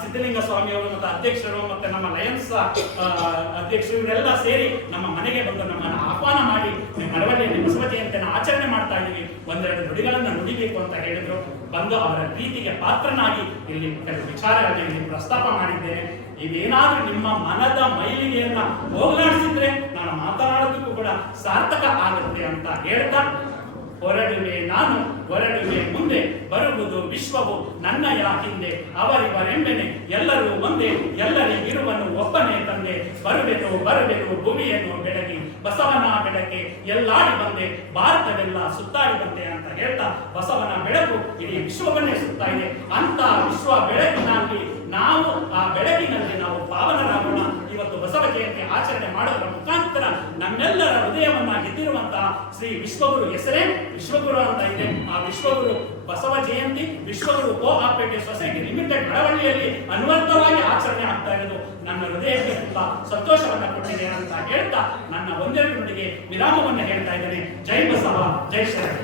ಸಿದ್ದಲಿಂಗ ಸ್ವಾಮಿಯವರು ಮತ್ತು ಅಧ್ಯಕ್ಷರು ಮತ್ತೆ ನಮ್ಮ ಲಯನ್ಸ್ ಅಧ್ಯಕ್ಷರು ಇವರೆಲ್ಲ ಸೇರಿ ನಮ್ಮ ಮನೆಗೆ ಬಂದು ನಮ್ಮನ್ನು ಆಹ್ವಾನ ಮಾಡಿ, ನಿಮ್ಮ ಮರವಳ್ಳಿಯಲ್ಲಿ ಬಸವ ಜಯಂತಿಯನ್ನು ಆಚರಣೆ ಮಾಡ್ತಾ ಇದ್ದೀವಿ, 1-2 ನುಡಿಗಳನ್ನ ನುಡಿಬೇಕು ಅಂತ ಹೇಳಿದ್ರು. ಬಂದು ಅವರ ಪ್ರೀತಿಗೆ ಪಾತ್ರನಾಗಿ ಇಲ್ಲಿ ಕೆಲವು ವಿಚಾರಗಳನ್ನ ಇಲ್ಲಿ ಪ್ರಸ್ತಾಪ ಮಾಡಿದ್ದೇನೆ. ಇದೇನಾದ್ರೂ ನಿಮ್ಮ ಮನದ ಮೈಲಿಗೆಯನ್ನ ಹೋಗಲಾಡಿಸಿದ್ರೆ ನಾನು ಮಾತನಾಡೋದಕ್ಕೂ ಕೂಡ ಸಾರ್ಥಕ ಆಗುತ್ತೆ ಅಂತ ಹೇಳ್ತಾ, ಹೊರಡುವೆ ನಾನು ಹೊರಡುವೆ ಮುಂದೆ, ಬರುವುದು ವಿಶ್ವವು ನನ್ನಯ ಹಿಂದೆ, ಅವರಿವರೆಂಬೆನೆ ಎಲ್ಲರೂ ಒಂದೇ, ಎಲ್ಲರಿಗಿರುವನು ಒಬ್ಬನೇ ತಂದೆ, ಬರುವೆನು ಭೂಮಿಯನ್ನು ಬೆಳಗಿ, ಬಸವನ ಬೆಳಕೆ ಎಲ್ಲಾಡಿ ಬಂದೆ, ಭಾರತವೆಲ್ಲ ಸುತ್ತಾಡಿ ಬಂದೆ ಅಂತ ಹೇಳ್ತಾ, ಬಸವನ ಬೆಳಕು ಇಡೀ ವಿಶ್ವವನ್ನೇ ಸುತ್ತಾ ಇದೆ. ಅಂತ ವಿಶ್ವ ಬೆಳಕಿನಲ್ಲಿ ನಾವು ಆ ಬೆಳಕಿನಲ್ಲಿ ನಾವು ಪಾವನರಾಗೋಣ. ಇವತ್ತು ಬಸವ ಜಯಂತಿ ಆಚರಣೆ ಮಾಡೋದ್ರ ಮುಖಾಂತರ ನಮ್ಮೆಲ್ಲರ ಹೃದಯವನ್ನ ಗೆದ್ದಿರುವಂತಹ ಶ್ರೀ ವಿಶ್ವಗುರು ಹೆಸರೇ ವಿಶ್ವಗುರು ಅಂತ ಇದೆ. ಆ ವಿಶ್ವಗುರು ಬಸವ ಜಯಂತಿ ವಿಶ್ವಗುರು ಕೋಆಪರೇಟಿವ್ ಸೊಸೈಟಿ ಲಿಮಿಟೆಡ್ ಮಳವಳ್ಳಿಯಲ್ಲಿ ಅನ್ವರ್ಥವಾಗಿ ಆಚರಣೆ ಆಗ್ತಾ ಇರೋದು ನನ್ನ ಹೃದಯಕ್ಕೆ ತುಂಬಾ ಸಂತೋಷವನ್ನ ಕೊಟ್ಟಿದೆ ಅಂತ ಹೇಳ್ತಾ ನನ್ನ 1-2 ನುಡಿಗೆ ವಿರಾಮವನ್ನು ಹೇಳ್ತಾ ಇದ್ದೇನೆ. ಜೈ ಬಸವ, ಜೈ ಶರಣ.